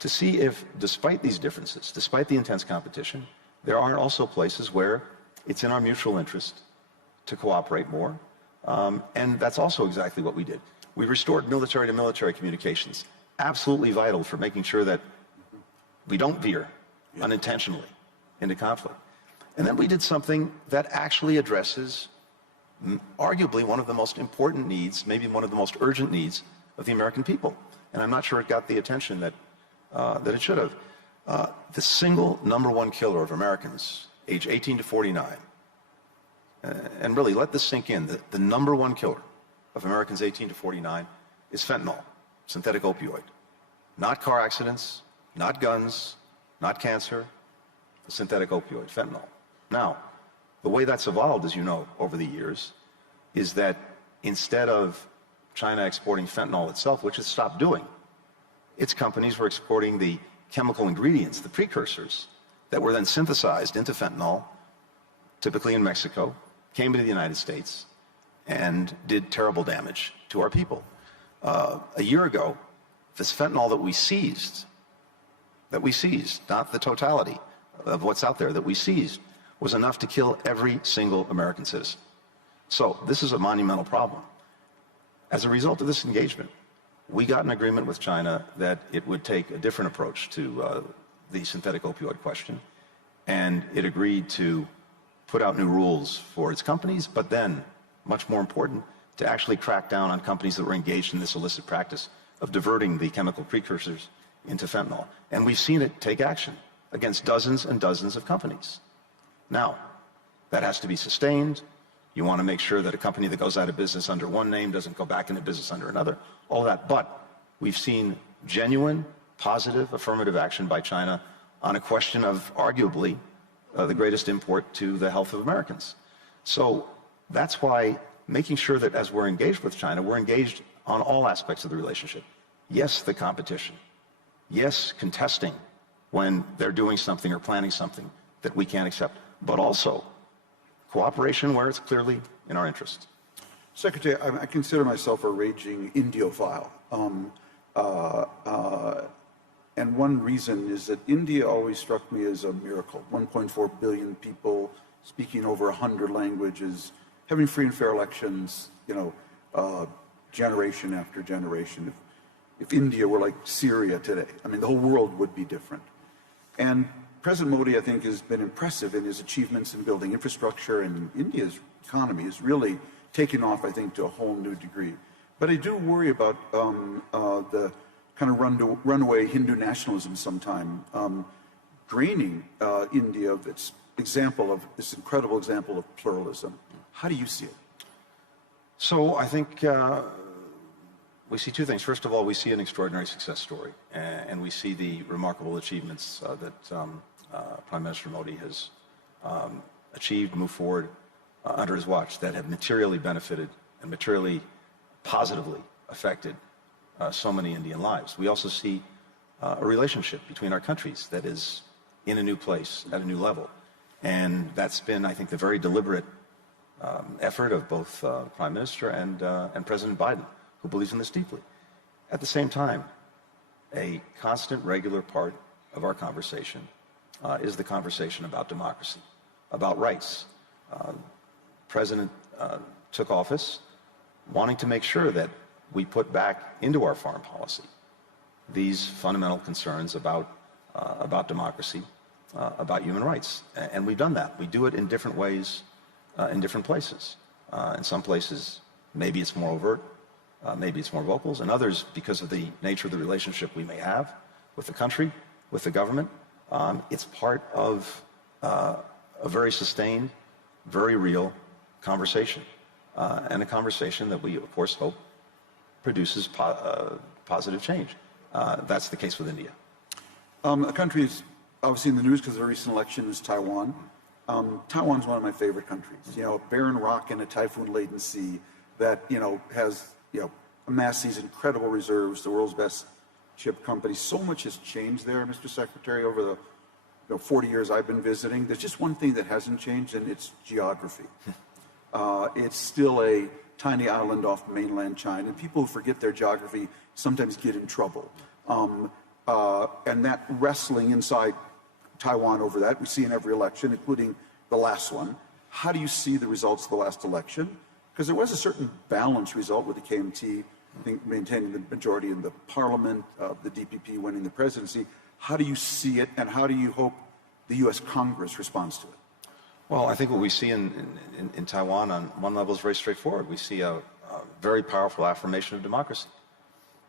to see if, despite these differences, despite the intense competition, there aren't also places where it's in our mutual interest to cooperate more. And that's also exactly what we did. We restored military-to-military communications, absolutely vital for making sure that we don't veer unintentionally into conflict. And then we did something that actually addresses arguably one of the most important needs, maybe one of the most urgent needs of the American people. And I'm not sure it got the attention that it should have. The single #1 killer of Americans, age 18 to 49, and really let this sink in, the #1 killer of Americans 18 to 49 is fentanyl, synthetic opioid. Not car accidents, not guns, not cancer, the synthetic opioid, fentanyl. Now, the way that's evolved, as you know, over the years, is that instead of China exporting fentanyl itself, which it stopped doing, its companies were exporting the chemical ingredients, the precursors, that were then synthesized into fentanyl, typically in Mexico, came into the United States, and did terrible damage to our people. A year ago, this fentanyl that we seized, not the totality of what's out there, that we seized, was enough to kill every single American citizen. So this is a monumental problem. As a result of this engagement, we got an agreement with China that it would take a different approach to the synthetic opioid question, and it agreed to put out new rules for its companies, but then, much more important, to actually crack down on companies that were engaged in this illicit practice of diverting the chemical precursors into fentanyl. And we've seen it take action against dozens and dozens of companies. Now, that has to be sustained. You want to make sure that a company that goes out of business under one name doesn't go back into business under another, all that. But we've seen genuine, positive, affirmative action by China on a question of arguably the greatest import to the health of Americans. So that's why making sure that as we're engaged with China, we're engaged on all aspects of the relationship. Yes, the competition. Yes, contesting when they're doing something or planning something that we can't accept, but also cooperation where it's clearly in our interest. Secretary, I consider myself a raging Indiophile. And one reason is that India always struck me as a miracle. 1.4 billion people speaking over 100 languages, having free and fair elections, generation after generation. If India were like Syria today, I mean, the whole world would be different. And President Modi, I think, has been impressive in his achievements in building infrastructure, and India's economy is really taken off, I think, to a whole new degree. But I do worry about the kind of runaway Hindu nationalism sometime, draining India of its this incredible example of pluralism. How do you see it? So I think we see two things. First of all, we see an extraordinary success story, and we see the remarkable achievements that Prime Minister Modi has achieved, moved forward under his watch that have materially benefited and materially positively affected so many Indian lives. We also see a relationship between our countries that is in a new place, at a new level. And that's been, I think, the very deliberate effort of both Prime Minister and President Biden, who believes in this deeply. At the same time, a constant, regular part of our conversation is the conversation about democracy, about rights. President took office wanting to make sure that we put back into our foreign policy these fundamental concerns about democracy, about human rights. And we've done that. We do it in different ways, in different places. In some places, maybe it's more overt, maybe it's more vocal. In others, because of the nature of the relationship we may have with the country, with the government, it's part of a very sustained, very real conversation. And a conversation that we, of course, hope produces positive change. That's the case with India. A country is obviously in the news because of the recent election is Taiwan. Taiwan's one of my favorite countries. You know, a barren rock in a typhoon-laden sea that, has, amassed these incredible reserves, the world's best chip company. So much has changed there, Mr. Secretary, over the 40 years I've been visiting. There's just one thing that hasn't changed, and it's geography. It's still a tiny island off mainland China, and people who forget their geography sometimes get in trouble. And that wrestling inside Taiwan over that, we see in every election, including the last one. How do you see the results of the last election? Because there was a certain balanced result with the KMT, I think, maintaining the majority in the parliament, the DPP winning the presidency. How do you see it, and how do you hope the U.S. Congress responds to it? Well, I think what we see in Taiwan on one level is very straightforward. We see a very powerful affirmation of democracy,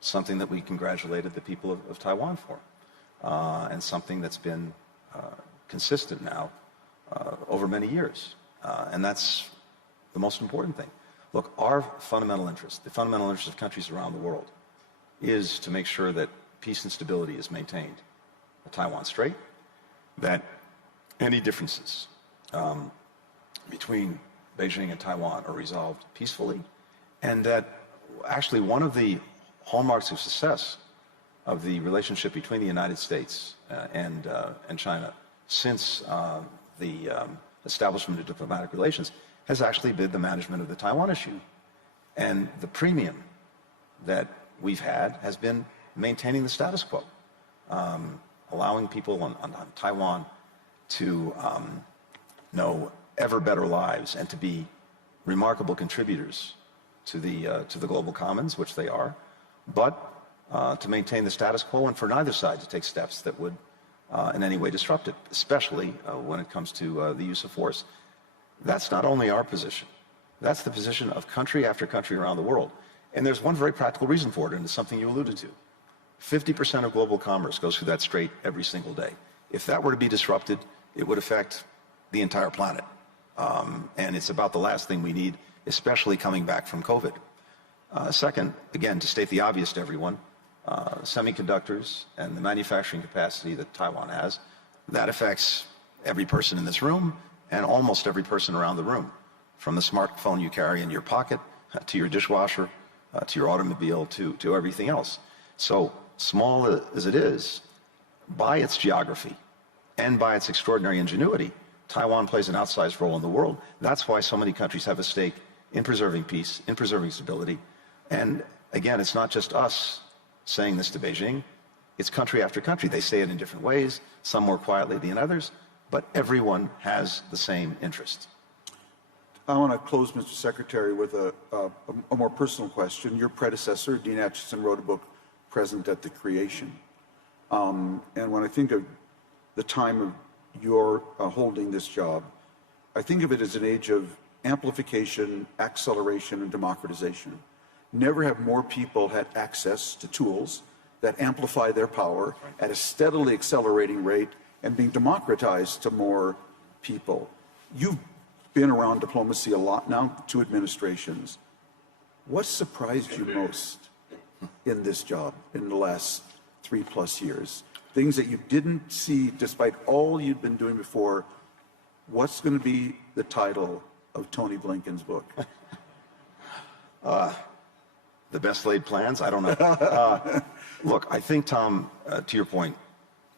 something that we congratulated the people of Taiwan for, and something that's been consistent now over many years. And that's the most important thing. Look, our fundamental interest, the fundamental interest of countries around the world, is to make sure that peace and stability is maintained at Taiwan Strait, that any differences between Beijing and Taiwan are resolved peacefully, and that actually one of the hallmarks of success of the relationship between the United States and China since the establishment of diplomatic relations has actually been the management of the Taiwan issue. And the premium that we've had has been maintaining the status quo, allowing people on Taiwan to know ever better lives and to be remarkable contributors to the global commons, which they are, but to maintain the status quo, and for neither side to take steps that would in any way disrupt it, especially when it comes to the use of force. That's not only our position. That's the position of country after country around the world. And there's one very practical reason for it, and it's something you alluded to. 50% of global commerce goes through that strait every single day. If that were to be disrupted, it would affect the entire planet. And it's about the last thing we need, especially coming back from COVID. Second, again, to state the obvious to everyone, semiconductors and the manufacturing capacity that Taiwan has, that affects every person in this room and almost every person around the room, from the smartphone you carry in your pocket, to your dishwasher, to your automobile, to everything else. So small as it is, by its geography and by its extraordinary ingenuity, Taiwan plays an outsized role in the world. That's why so many countries have a stake in preserving peace, in preserving stability. And again, it's not just us saying this to Beijing, it's country after country. They say it in different ways, some more quietly than others, but everyone has the same interest. I want to close, Mr. Secretary, with a more personal question. Your predecessor, Dean Acheson, wrote a book, Present at the Creation. And when I think of the time of your holding this job, I think of it as an age of amplification, acceleration, and democratization. Never have more people had access to tools that amplify their power at a steadily accelerating rate and being democratized to more people. You've been around diplomacy a lot now, 2 administrations. What surprised you most in this job in the last 3+ years? Things that you didn't see despite all you'd been doing before. What's going to be the title of Tony Blinken's book? The best laid plans? I don't know. Look, I think, Tom, to your point,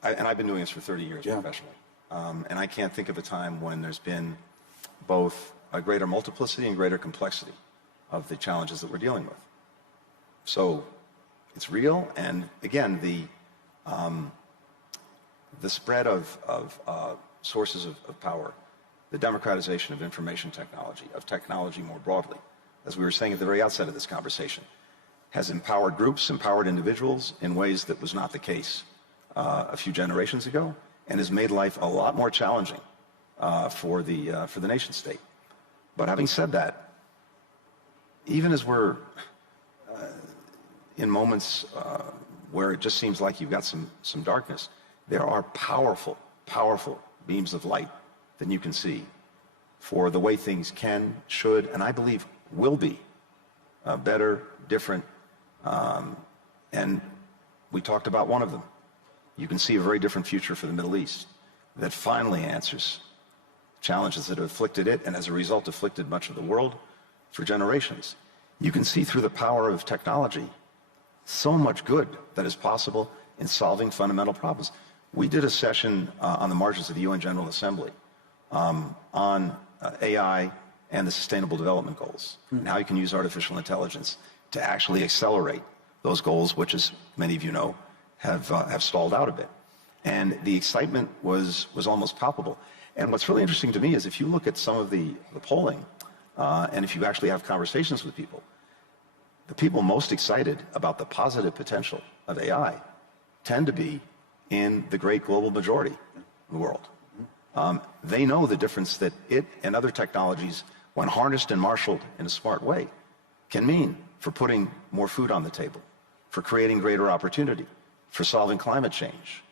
and I've been doing this for 30 years professionally, and I can't think of a time when there's been both a greater multiplicity and greater complexity of the challenges that we're dealing with. So it's real, and again, the spread of sources of power, the democratization of information technology, of technology more broadly, as we were saying at the very outset of this conversation, has empowered groups, empowered individuals in ways that was not the case a few generations ago, and has made life a lot more challenging for the nation state. But having said that, even as we're in moments where it just seems like you've got some darkness, there are powerful, powerful beams of light that you can see for the way things can, should, and I believe will be better, different. And we talked about one of them. You can see a very different future for the Middle East that finally answers challenges that have afflicted it and as a result afflicted much of the world for generations. You can see through the power of technology so much good that is possible in solving fundamental problems. We did a session on the margins of the UN General Assembly on AI and the Sustainable Development Goals, and how you can use artificial intelligence to actually accelerate those goals, which, as many of you know, have stalled out a bit. And the excitement was almost palpable. And what's really interesting to me is if you look at some of the polling, and if you actually have conversations with people, the people most excited about the positive potential of AI tend to be in the great global majority of the world. They know the difference that it and other technologies, when harnessed and marshaled in a smart way, can mean for putting more food on the table, for creating greater opportunity, for solving climate change,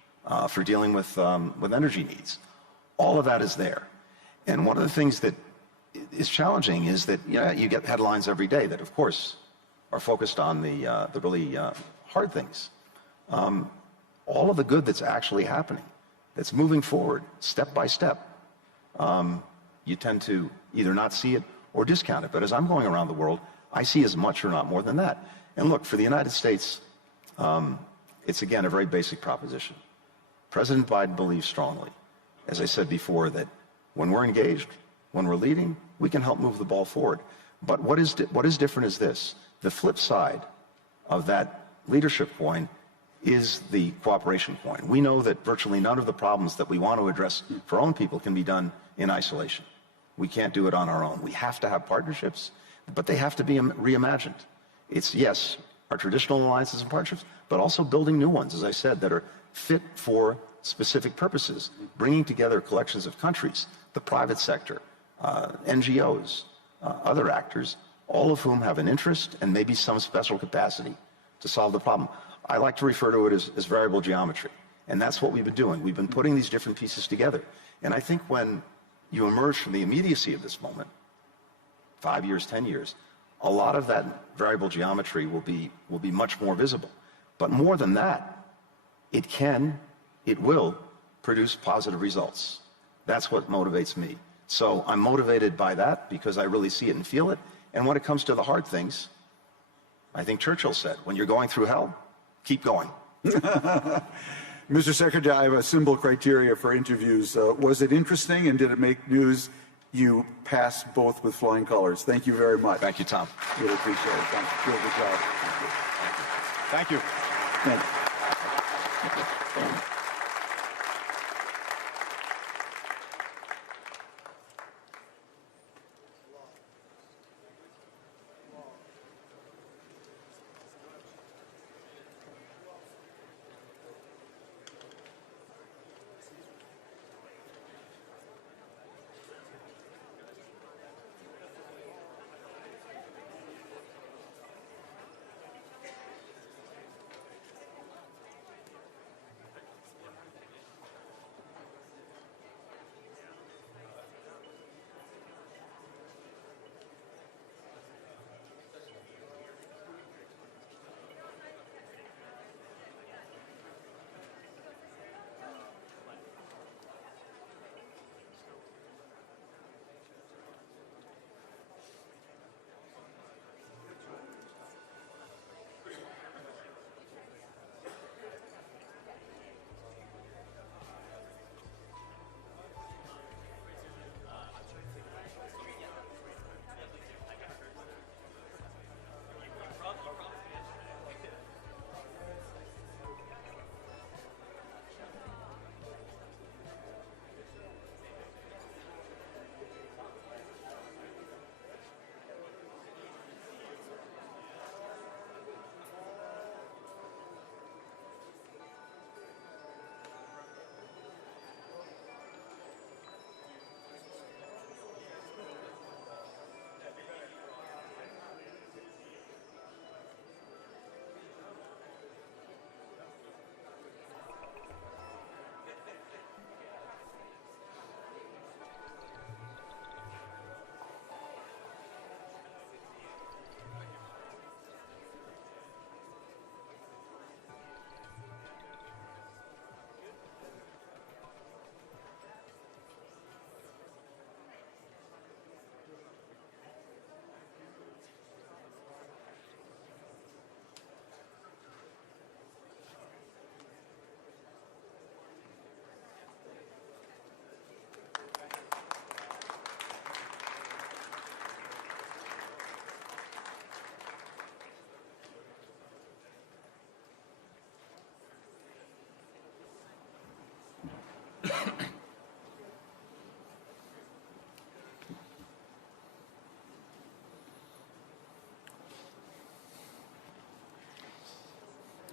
for dealing with energy needs. All of that is there. And one of the things that is challenging is that you get headlines every day that, of course, are focused on the really hard things. All of the good that's actually happening, that's moving forward step by step, you tend to either not see it or discount it. But as I'm going around the world, I see as much or not more than that. And look, for the United States, it's again a very basic proposition. President Biden believes strongly, as I said before, that when we're engaged, when we're leading, we can help move the ball forward. But what is different is this. The flip side of that leadership coin is the cooperation coin. We know that virtually none of the problems that we want to address for our own people can be done in isolation. We can't do it on our own. We have to have partnerships, but they have to be reimagined. It's, yes, our traditional alliances and partnerships, but also building new ones, as I said, that are fit for specific purposes, bringing together collections of countries, the private sector, NGOs, other actors, all of whom have an interest and maybe some special capacity to solve the problem. I like to refer to it as variable geometry, and that's what we've been doing. We've been putting these different pieces together. And I think when you emerge from the immediacy of this moment, 5 years, 10 years, a lot of that variable geometry will be much more visible. But more than that, it will produce positive results. That's what motivates me. So I'm motivated by that because I really see it and feel it. And when it comes to the hard things, I think Churchill said, when you're going through hell, keep going. Mr. Secretary, I have a simple criteria for interviews. Was it interesting and did it make news? You passed both with flying colors. Thank you very much. Thank you, Tom. Really appreciate it. Thank you. Good job. Thank you. Thank you.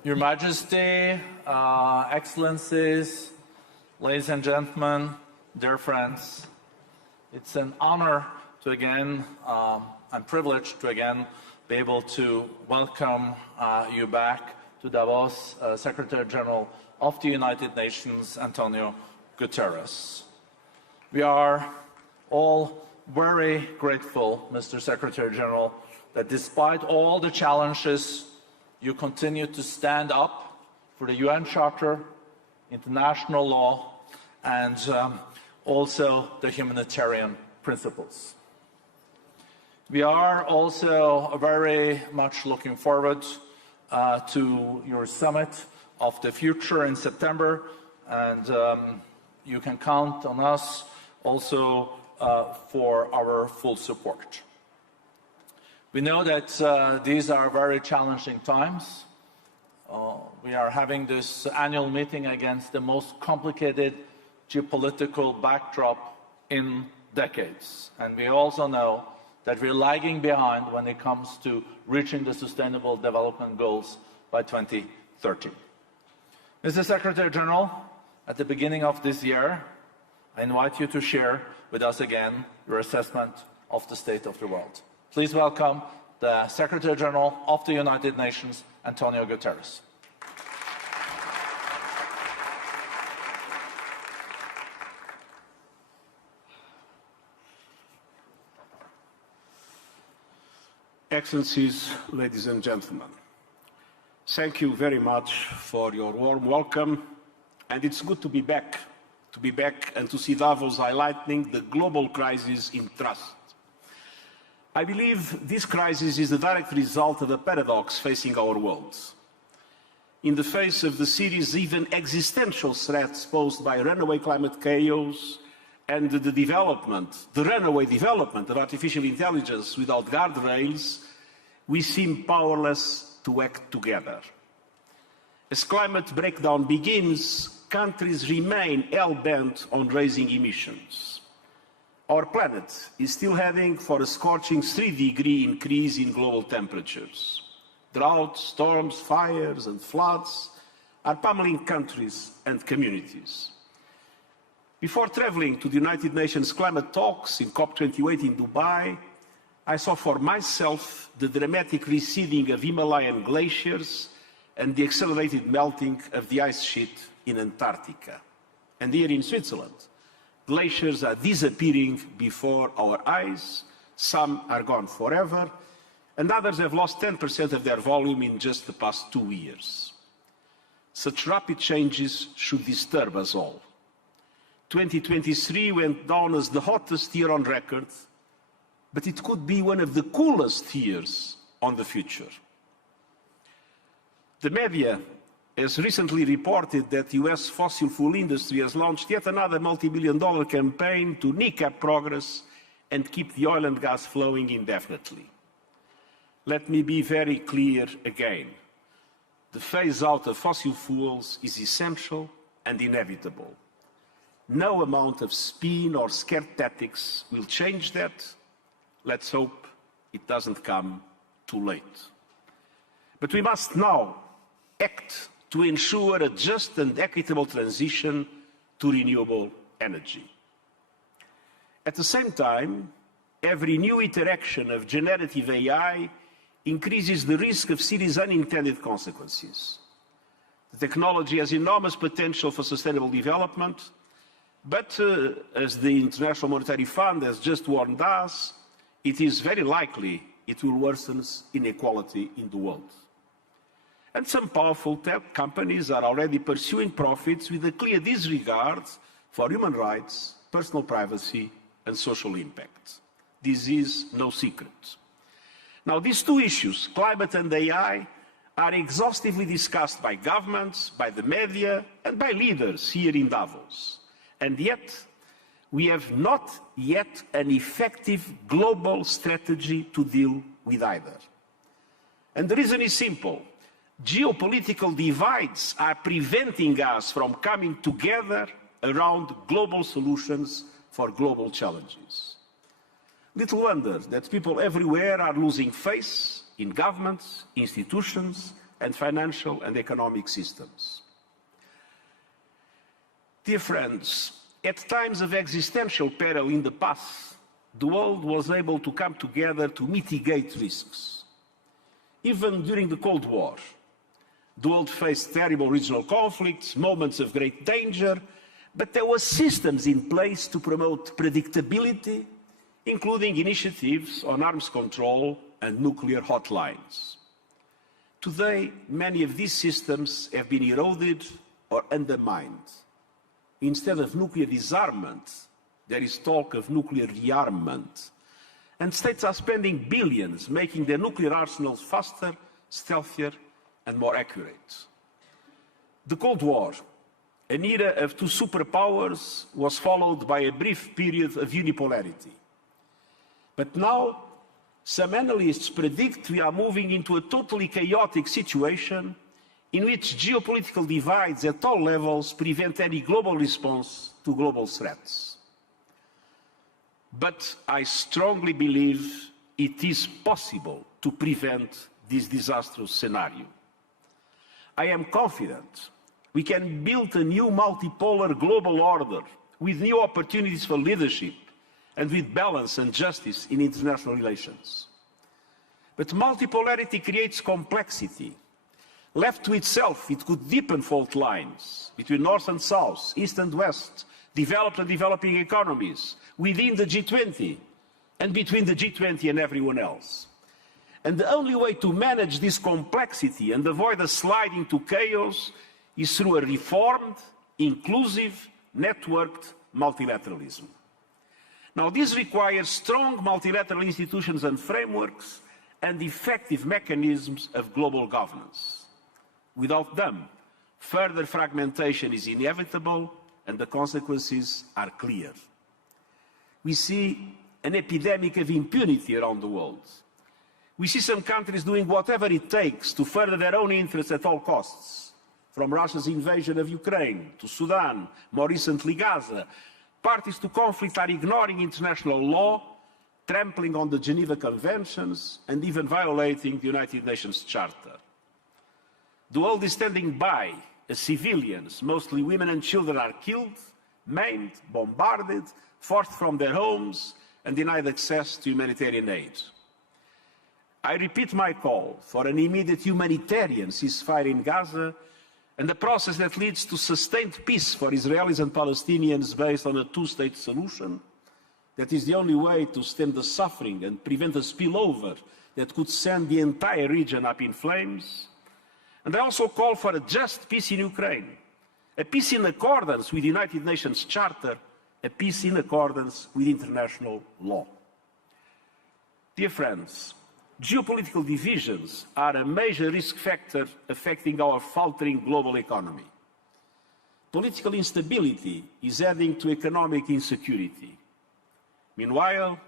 Your Majesty, Excellencies, ladies and gentlemen, dear friends, it's an honor to again, and privilege to again be able to welcome you back to Davos, Secretary General of the United Nations, António Guterres. We are all very grateful, Mr. Secretary General, that despite all the challenges, you continue to stand up for the UN Charter, international law, and also the humanitarian principles. We are also very much looking forward to your summit of the future in September, and you can count on us also for our full support. We know that these are very challenging times. We are having this annual meeting against the most complicated geopolitical backdrop in decades. And we also know that we're lagging behind when it comes to reaching the Sustainable Development Goals by 2030. Mr. Secretary General, at the beginning of this year, I invite you to share with us again your assessment of the state of the world. Please welcome the Secretary General of the United Nations, António Guterres. Excellencies, ladies and gentlemen, thank you very much for your warm welcome, and it's good to be back and to see Davos highlighting the global crisis in trust. I believe this crisis is the direct result of a paradox facing our world. In the face of the serious, even existential threats posed by runaway climate chaos and the runaway development of artificial intelligence without guardrails, we seem powerless to act together. As climate breakdown begins, countries remain hell-bent on raising emissions. Our planet is still heading for a scorching 3-degree increase in global temperatures. Droughts, storms, fires and floods are pummeling countries and communities. Before traveling to the United Nations climate talks in COP28 in Dubai, I saw for myself the dramatic receding of Himalayan glaciers and the accelerated melting of the ice sheet in Antarctica. And here in Switzerland, glaciers are disappearing before our eyes, some are gone forever, and others have lost 10% of their volume in just the past 2 years. Such rapid changes should disturb us all. 2023 went down as the hottest year on record, but it could be one of the coolest years on the future. The media has recently reported that the US fossil fuel industry has launched yet another multi-billion-dollar campaign to kneecap progress and keep the oil and gas flowing indefinitely. Let me be very clear again. The phase-out of fossil fuels is essential and inevitable. No amount of spin or scare tactics will change that. Let's hope it doesn't come too late. But we must now act to ensure a just and equitable transition to renewable energy. At the same time, every new iteration of generative AI increases the risk of serious unintended consequences. The technology has enormous potential for sustainable development, but as the International Monetary Fund has just warned us, it is very likely it will worsen inequality in the world. And some powerful tech companies are already pursuing profits with a clear disregard for human rights, personal privacy, and social impact. This is no secret. Now, these two issues, climate and AI, are exhaustively discussed by governments, by the media, and by leaders here in Davos. And yet, we have not yet an effective global strategy to deal with either. And the reason is simple. Geopolitical divides are preventing us from coming together around global solutions for global challenges. Little wonder that people everywhere are losing faith in governments, institutions, and financial and economic systems. Dear friends, at times of existential peril in the past, the world was able to come together to mitigate risks. Even during the Cold War, the world faced terrible regional conflicts, moments of great danger, but there were systems in place to promote predictability, including initiatives on arms control and nuclear hotlines. Today, many of these systems have been eroded or undermined. Instead of nuclear disarmament, there is talk of nuclear rearmament. And states are spending billions making their nuclear arsenals faster, stealthier, and more accurate. The Cold War, an era of two superpowers, was followed by a brief period of unipolarity. But now, some analysts predict we are moving into a totally chaotic situation in which geopolitical divides at all levels prevent any global response to global threats. But I strongly believe it is possible to prevent this disastrous scenario. I am confident we can build a new multipolar global order with new opportunities for leadership and with balance and justice in international relations. But multipolarity creates complexity. Left to itself, it could deepen fault lines between North and South, East and West, developed and developing economies, within the G20 and between the G20 and everyone else. And the only way to manage this complexity and avoid a slide into chaos is through a reformed, inclusive, networked multilateralism. Now, this requires strong multilateral institutions and frameworks and effective mechanisms of global governance. Without them, further fragmentation is inevitable and the consequences are clear. We see an epidemic of impunity around the world. We see some countries doing whatever it takes to further their own interests at all costs, from Russia's invasion of Ukraine to Sudan, more recently Gaza. Parties to conflict are ignoring international law, trampling on the Geneva Conventions, and even violating the United Nations Charter. The world is standing by as civilians, mostly women and children, are killed, maimed, bombarded, forced from their homes, and denied access to humanitarian aid. I repeat my call for an immediate humanitarian ceasefire in Gaza and a process that leads to sustained peace for Israelis and Palestinians based on a two-state solution. That is the only way to stem the suffering and prevent a spillover that could send the entire region up in flames. And I also call for a just peace in Ukraine, a peace in accordance with the United Nations Charter, a peace in accordance with international law. Dear friends, geopolitical divisions are a major risk factor affecting our faltering global economy. Political instability is adding to economic insecurity. Meanwhile,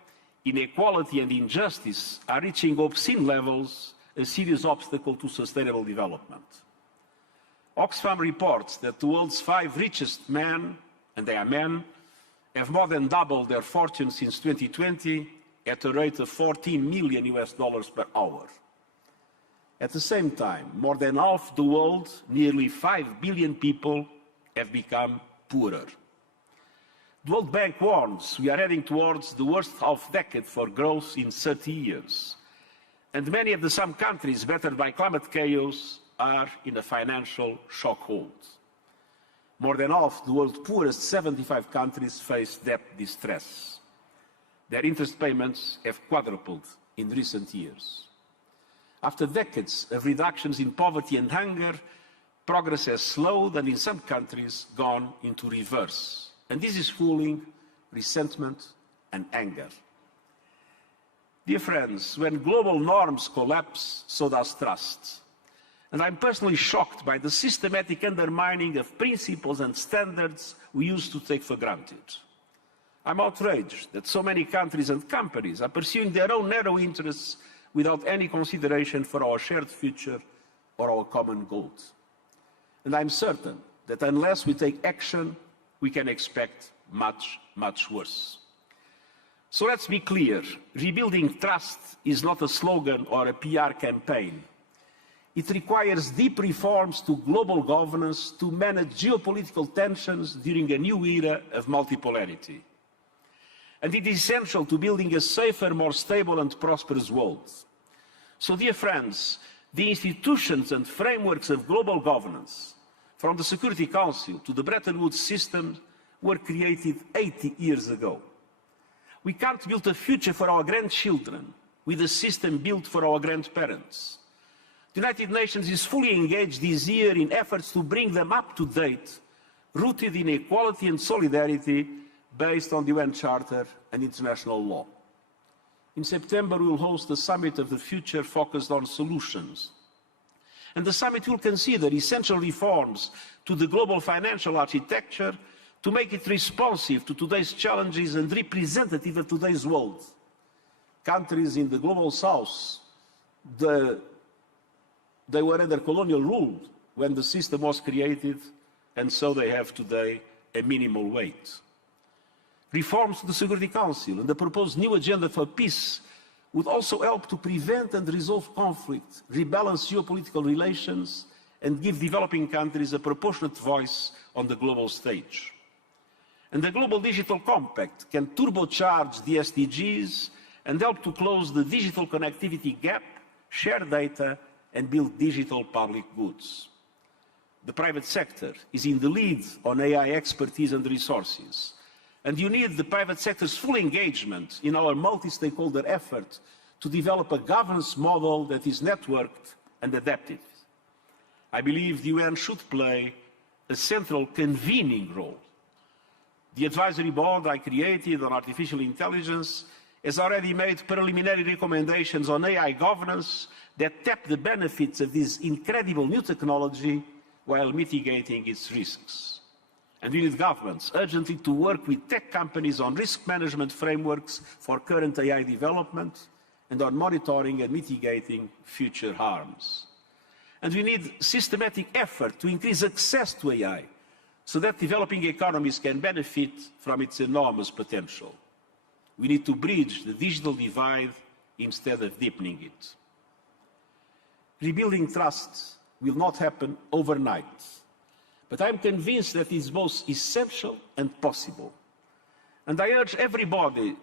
inequality and injustice are reaching obscene levels, a serious obstacle to sustainable development. Oxfam reports that the world's 5 richest men, and they are men, have more than doubled their fortune since 2020 at a rate of $14 million per hour. At the same time, more than half the world, nearly 5 billion people, have become poorer. The World Bank warns we are heading towards the worst half-decade for growth in 30 years. And many of the some countries battered by climate chaos are in a financial shock hold. More than half the world's poorest 75 countries face debt distress. Their interest payments have quadrupled in recent years. After decades of reductions in poverty and hunger, progress has slowed and in some countries gone into reverse. And this is fueling resentment and anger. Dear friends, when global norms collapse, so does trust. And I'm personally shocked by the systematic undermining of principles and standards we used to take for granted. I'm outraged that so many countries and companies are pursuing their own narrow interests without any consideration for our shared future or our common goals. And I'm certain that unless we take action, we can expect much, much worse. So let's be clear, rebuilding trust is not a slogan or a PR campaign. It requires deep reforms to global governance to manage geopolitical tensions during a new era of multipolarity. And it is essential to building a safer, more stable and prosperous world. So, dear friends, the institutions and frameworks of global governance, from the Security Council to the Bretton Woods system, were created 80 years ago. We can't build a future for our grandchildren with a system built for our grandparents. The United Nations is fully engaged this year in efforts to bring them up to date, rooted in equality and solidarity based on the UN Charter and international law. In September, we will host the Summit of the Future focused on solutions. And the summit will consider essential reforms to the global financial architecture to make it responsive to today's challenges and representative of today's world. Countries in the global south, they were under colonial rule when the system was created, and so they have today a minimal weight. Reforms to the Security Council and the proposed new agenda for peace would also help to prevent and resolve conflict, rebalance geopolitical relations, and give developing countries a proportionate voice on the global stage. And the Global Digital Compact can turbocharge the SDGs and help to close the digital connectivity gap, share data, and build digital public goods. The private sector is in the lead on AI expertise and resources. And you need the private sector's full engagement in our multi-stakeholder effort to develop a governance model that is networked and adaptive. I believe the UN should play a central convening role. The advisory board I created on artificial intelligence has already made preliminary recommendations on AI governance that tap the benefits of this incredible new technology while mitigating its risks. And we need governments urgently to work with tech companies on risk management frameworks for current AI development and on monitoring and mitigating future harms. And we need systematic effort to increase access to AI so that developing economies can benefit from its enormous potential. We need to bridge the digital divide instead of deepening it. Rebuilding trust will not happen overnight. But I am convinced that it is both essential and possible. And I urge everybody,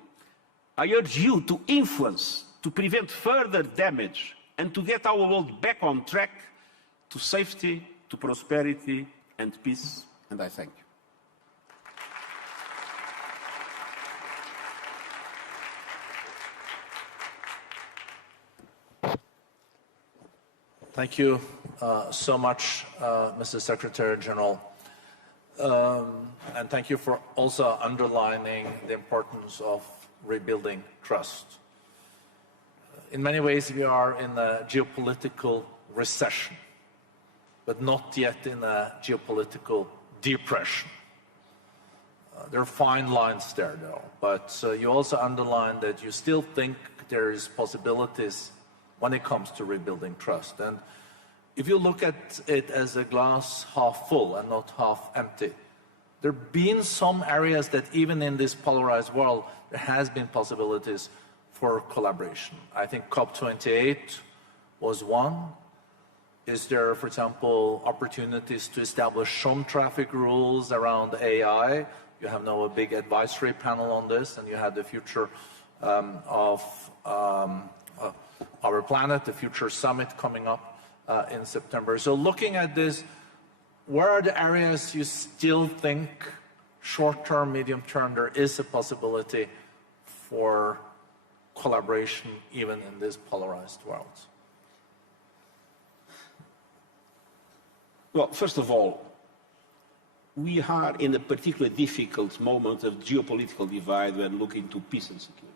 I urge you to influence, to prevent further damage, and to get our world back on track to safety, to prosperity, and peace. And I thank you. Thank you so much, Mr. Secretary General. And thank you for also underlining the importance of rebuilding trust. In many ways, we are in a geopolitical recession, but not yet in a geopolitical depression. There are fine lines there, though. But you also underline that you still think there is possibilities when it comes to rebuilding trust. And if you look at it as a glass half full and not half empty, there have been some areas that even in this polarized world, there has been possibilities for collaboration. I think COP28 was one. Is there, for example, opportunities to establish some traffic rules around AI? You have now a big advisory panel on this, and you had the future of our planet, the Future Summit coming up in September. So looking at this, where are the areas you still think short-term, medium-term, there is a possibility for collaboration even in this polarized world? Well, first of all, we are in a particularly difficult moment of geopolitical divide when looking to peace and security.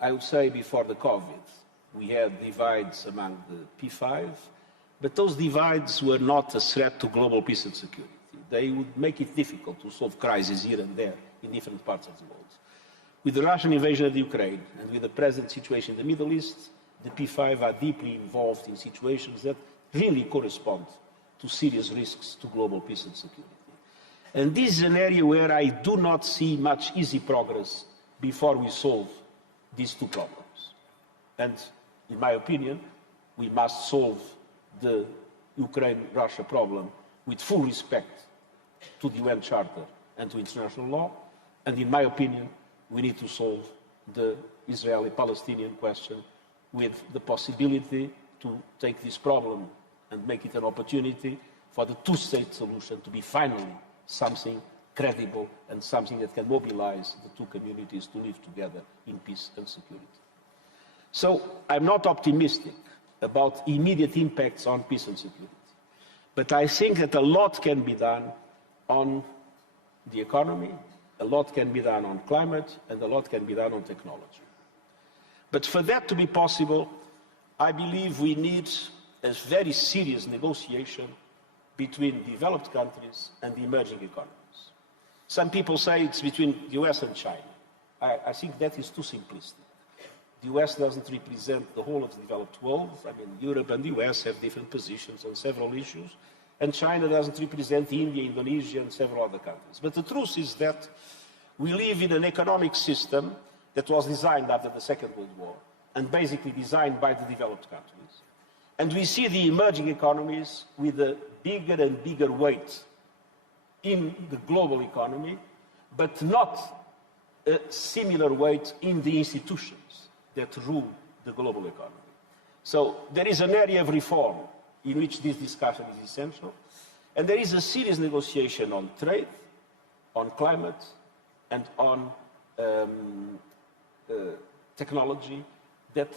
I would say before the COVID, we had divides among the P5, but those divides were not a threat to global peace and security. They would make it difficult to solve crises here and there in different parts of the world. With the Russian invasion of Ukraine and with the present situation in the Middle East, the P5 are deeply involved in situations that really correspond to serious risks to global peace and security. And this is an area where I do not see much easy progress before we solve these two problems. And in my opinion, we must solve the Ukraine-Russia problem with full respect to the UN Charter and to international law. And in my opinion, we need to solve the Israeli-Palestinian question with the possibility to take this problem and make it an opportunity for the two-state solution to be finally something credible and something that can mobilize the two communities to live together in peace and security. So I'm not optimistic about immediate impacts on peace and security, but I think that a lot can be done on the economy, a lot can be done on climate, and a lot can be done on technology. But for that to be possible, I believe we need a very serious negotiation between developed countries and the emerging economies. Some people say it's between the US and China. I think that is too simplistic. The US doesn't represent the whole of the developed world. I mean, Europe and the US have different positions on several issues, and China doesn't represent India, Indonesia, and several other countries. But the truth is that we live in an economic system that was designed after the Second World War, and basically designed by the developed countries. And we see the emerging economies with a bigger and bigger weight in the global economy, but not a similar weight in the institutions that rule the global economy. So there is an area of reform in which this discussion is essential, and there is a serious negotiation on trade, on climate, and on technology that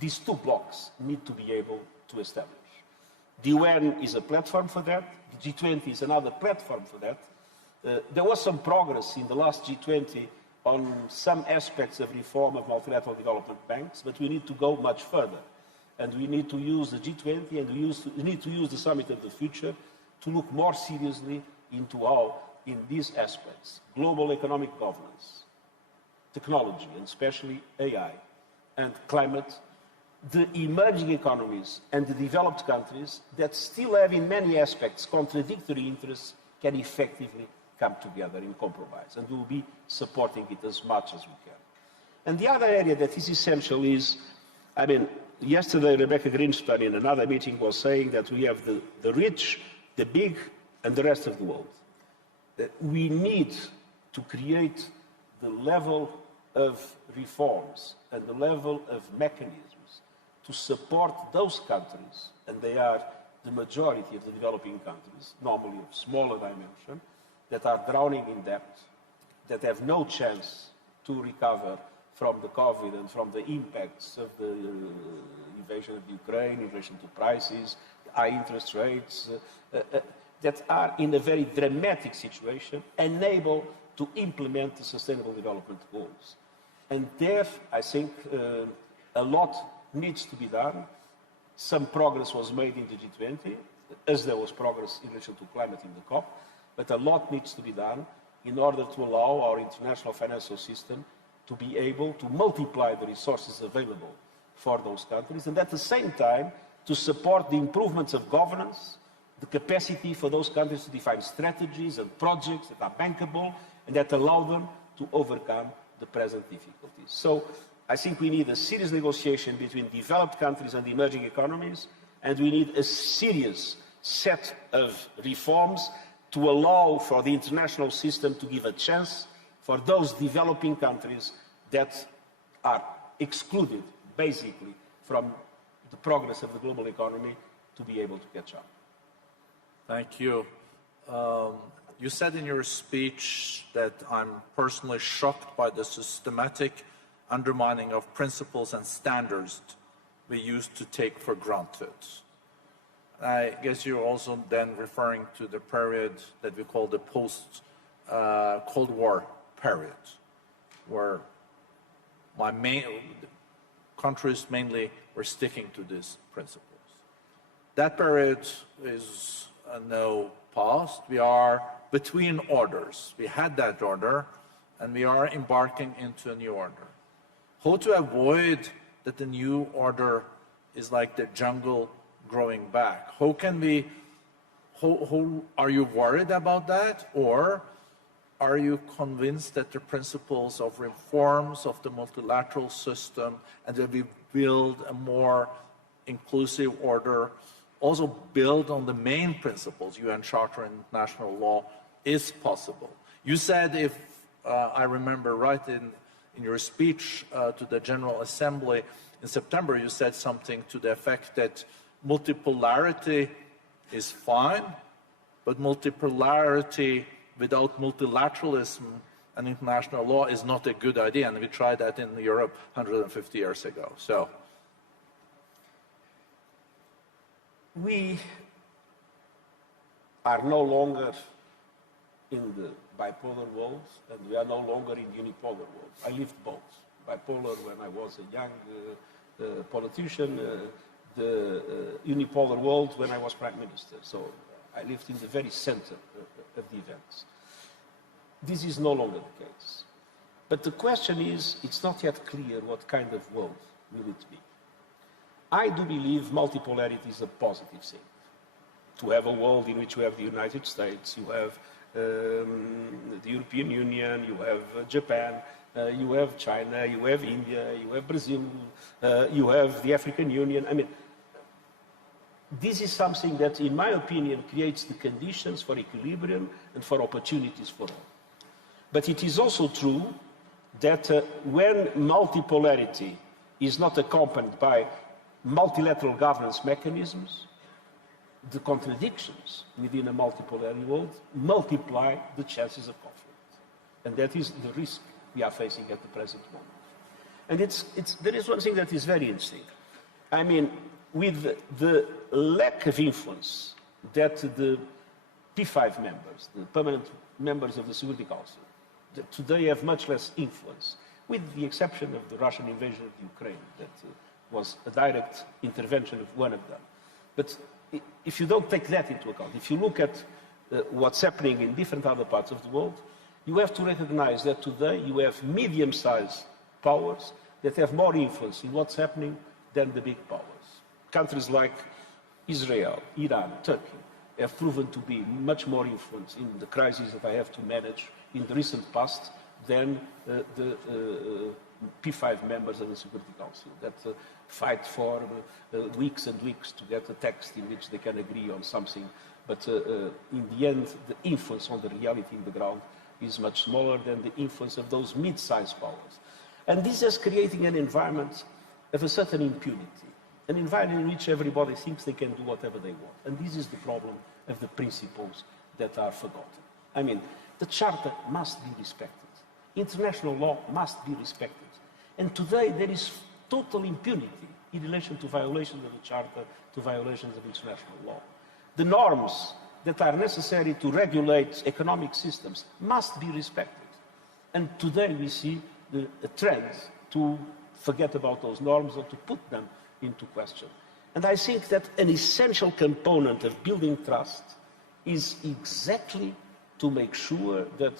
these two blocks need to be able to establish. The UN is a platform for that. The G20 is another platform for that. There was some progress in the last G20 on some aspects of reform of multilateral development banks, but we need to go much further. And we need to use the G20 and we need to use the Summit of the Future to look more seriously into how, in these aspects, global economic governance, technology, and especially AI, and climate, the emerging economies and the developed countries that still have in many aspects contradictory interests can effectively come together in compromise, and we will be supporting it as much as we can. And the other area that is essential is, I mean, yesterday Rebecca Greenspan in another meeting was saying that we have the rich, the big, and the rest of the world. That we need to create the level of reforms and the level of mechanisms to support those countries, and they are the majority of the developing countries, normally of smaller dimension, that are drowning in debt, that have no chance to recover from the COVID and from the impacts of the invasion of Ukraine in relation to prices, high interest rates, that are in a very dramatic situation, unable to implement the Sustainable Development Goals. And there, I think, a lot needs to be done. Some progress was made in the G20, as there was progress in relation to climate in the COP, but a lot needs to be done in order to allow our international financial system to be able to multiply the resources available for those countries, and at the same time to support the improvements of governance, the capacity for those countries to define strategies and projects that are bankable and that allow them to overcome the present difficulties. So I think we need a serious negotiation between developed countries and emerging economies, and we need a serious set of reforms to allow for the international system to give a chance for those developing countries that are excluded, basically, from the progress of the global economy to be able to catch up. Thank you. You said in your speech that I'm personally shocked by the systematic undermining of principles and standards we used to take for granted. I guess you're also then referring to the period that we call the post-Cold War period, where countries mainly were sticking to these principles. That period is now past. We are between orders. We had that order, and we are embarking into a new order. How to avoid that the new order is like the jungle growing back? How can we, are you worried about that? Or are you convinced that the principles of reforms of the multilateral system and that we build a more inclusive order, also build on the main principles, UN Charter and international law, is possible. You said, if I remember right in your speech to the General Assembly in September, you said something to the effect that multipolarity is fine, but multipolarity without multilateralism and international law is not a good idea, and we tried that in Europe 150 years ago. So, we are no longer in the bipolar world, and we are no longer in the unipolar world. I lived both. Bipolar when I was a young politician, the unipolar world when I was Prime Minister. So I lived in the very center of the events. This is no longer the case. But the question is, it's not yet clear what kind of world will it be. I do believe multipolarity is a positive thing. To have a world in which you have the United States, you have the European Union, you have Japan, you have China, you have India, you have Brazil, you have the African Union. I mean, this is something that, in my opinion, creates the conditions for equilibrium and for opportunities for all. But it is also true that when multipolarity is not accompanied by multilateral governance mechanisms, the contradictions within a multipolar world multiply the chances of conflict. And that is the risk we are facing at the present moment. And there is one thing that is very interesting. I mean, with the lack of influence that the P5 members, the permanent members of the Security Council, that today have much less influence, with the exception of the Russian invasion of Ukraine, that was a direct intervention of one of them. But if you don't take that into account, if you look at what's happening in different other parts of the world, you have to recognize that today you have medium-sized powers that have more influence in what's happening than the big powers. Countries like Israel, Iran, Turkey have proven to be much more influenced in the crises that I have to manage in the recent past than the P5 members of the Security Council that fight for weeks and weeks to get a text in which they can agree on something. But in the end, the influence on the reality in the ground is much smaller than the influence of those mid-sized powers. And this is creating an environment of a certain impunity, an environment in which everybody thinks they can do whatever they want. And this is the problem of the principles that are forgotten. I mean, the Charter must be respected. International law must be respected. And today there is total impunity in relation to violations of the Charter, to violations of international law. The norms that are necessary to regulate economic systems must be respected. And today we see the trend to forget about those norms or to put them into question. And I think that an essential component of building trust is exactly to make sure that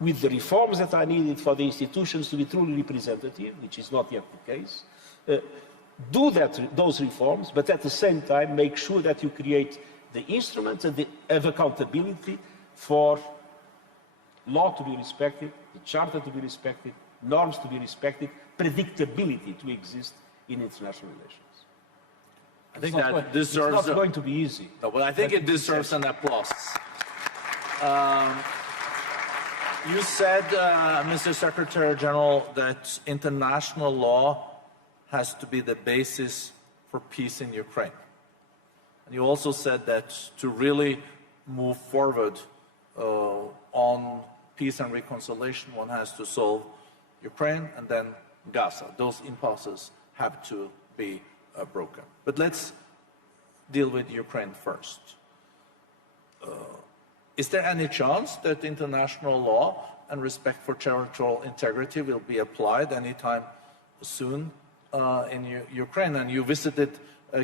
with the reforms that are needed for the institutions to be truly representative, which is not yet the case, do those reforms, but at the same time make sure that you create the instruments of accountability for law to be respected, the Charter to be respected, norms to be respected, predictability to exist in international relations. I think that deserves... It's not going to be easy. No, but I think it deserves an applause. You said, Mr. Secretary General, that international law has to be the basis for peace in Ukraine. And you also said that to really move forward on peace and reconciliation, one has to solve Ukraine and then Gaza. Those impulses have to be broken. But let's deal with Ukraine first. Is there any chance that international law and respect for territorial integrity will be applied anytime soon in Ukraine? And you visited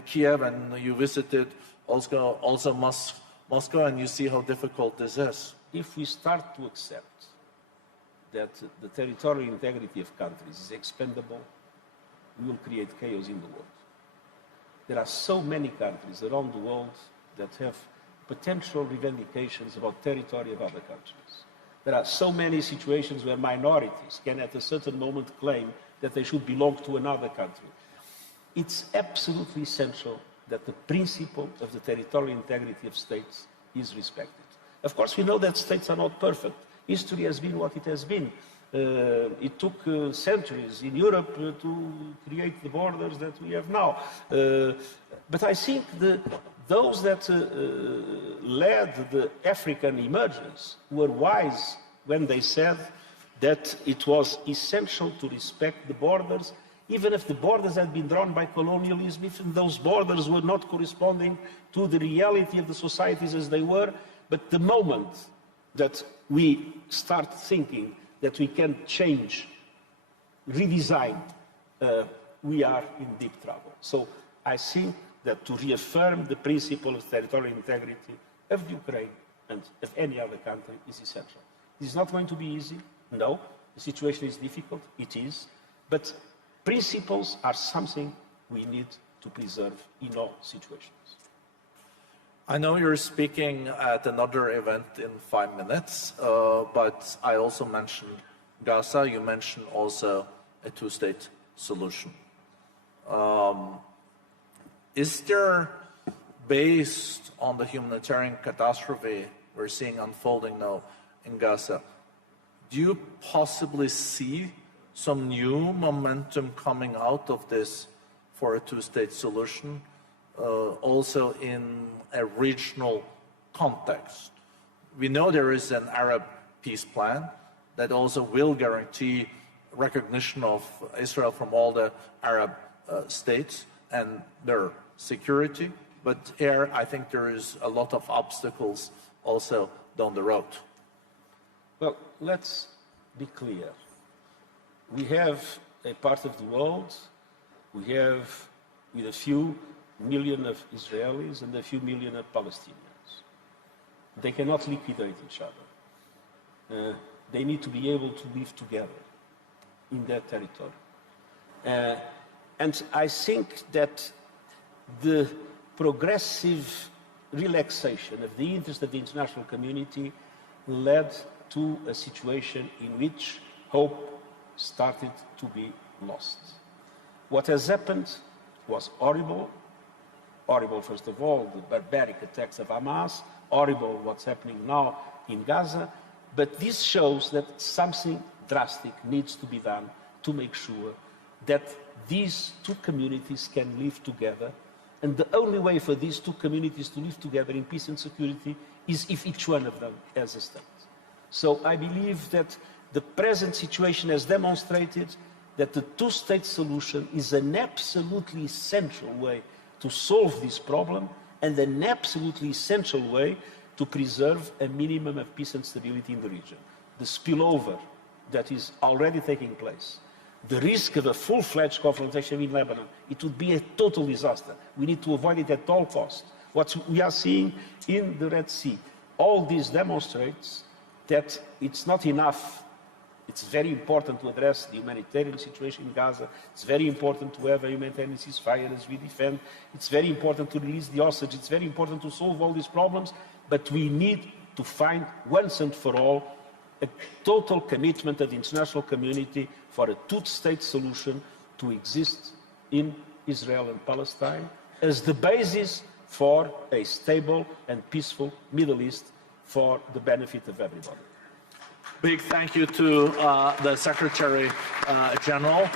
Kiev and you visited also Moscow, and you see how difficult this is. If we start to accept that the territorial integrity of countries is expendable, we will create chaos in the world. There are so many countries around the world that have potential revendications about territory of other countries. There are so many situations where minorities can at a certain moment claim that they should belong to another country. it's absolutely essential that the principle of the territorial integrity of states is respected. Of course, we know that states are not perfect. History has been what it has been. It took centuries in Europe to create the borders that we have now. But I think those that led the African emergence were wise when they said that it was essential to respect the borders, even if the borders had been drawn by colonialism, if those borders were not corresponding to the reality of the societies as they were. But the moment that we start thinking that we can change, redesign, we are in deep trouble. So I think that to reaffirm the principle of territorial integrity of Ukraine and of any other country is essential. It is not going to be easy. No, the situation is difficult. It is. But principles are something we need to preserve in all situations. I know you're speaking at another event in 5 minutes, but I also mentioned Gaza. You mentioned also a two-state solution. Is there, based on the humanitarian catastrophe we're seeing unfolding now in Gaza, do you possibly see some new momentum coming out of this for a two-state solution, also in a regional context? We know there is an Arab peace plan that also will guarantee recognition of Israel from all the Arab states and their security, but here I think there is a lot of obstacles also down the road. Well, let's be clear. We have a part of the world, we have with a few million of Israelis and a few million of Palestinians. They cannot liquidate each other. They need to be able to live together in that territory. And I think that the progressive relaxation of the interest of the international community led to a situation in which hope started to be lost. What has happened was horrible. Horrible, first of all, the barbaric attacks of Hamas. Horrible what's happening now in Gaza. But this shows that something drastic needs to be done to make sure that these two communities can live together. And the only way for these two communities to live together in peace and security is if each one of them has a state. So I believe that the present situation has demonstrated that the two-state solution is an absolutely essential way to solve this problem and an absolutely essential way to preserve a minimum of peace and stability in the region. The spillover that is already taking place, the risk of a full-fledged confrontation in Lebanon, it would be a total disaster. We need to avoid it at all costs. What we are seeing in the Red Sea, all this demonstrates that it's not enough. It's very important to address the humanitarian situation in Gaza. It's very important to have a humanitarian ceasefire as we defend. It's very important to release the hostage. It's very important to solve all these problems. But we need to find once and for all a total commitment of the international community for a two-state solution to exist in Israel and Palestine as the basis for a stable and peaceful Middle East for the benefit of everybody. Big thank you to the Secretary General.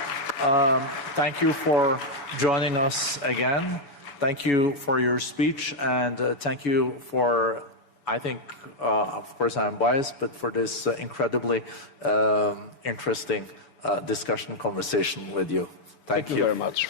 Thank you for joining us again. Thank you for your speech, and thank you for, I think, of course I'm biased, but for this incredibly interesting discussion conversation with you. Thank you very much.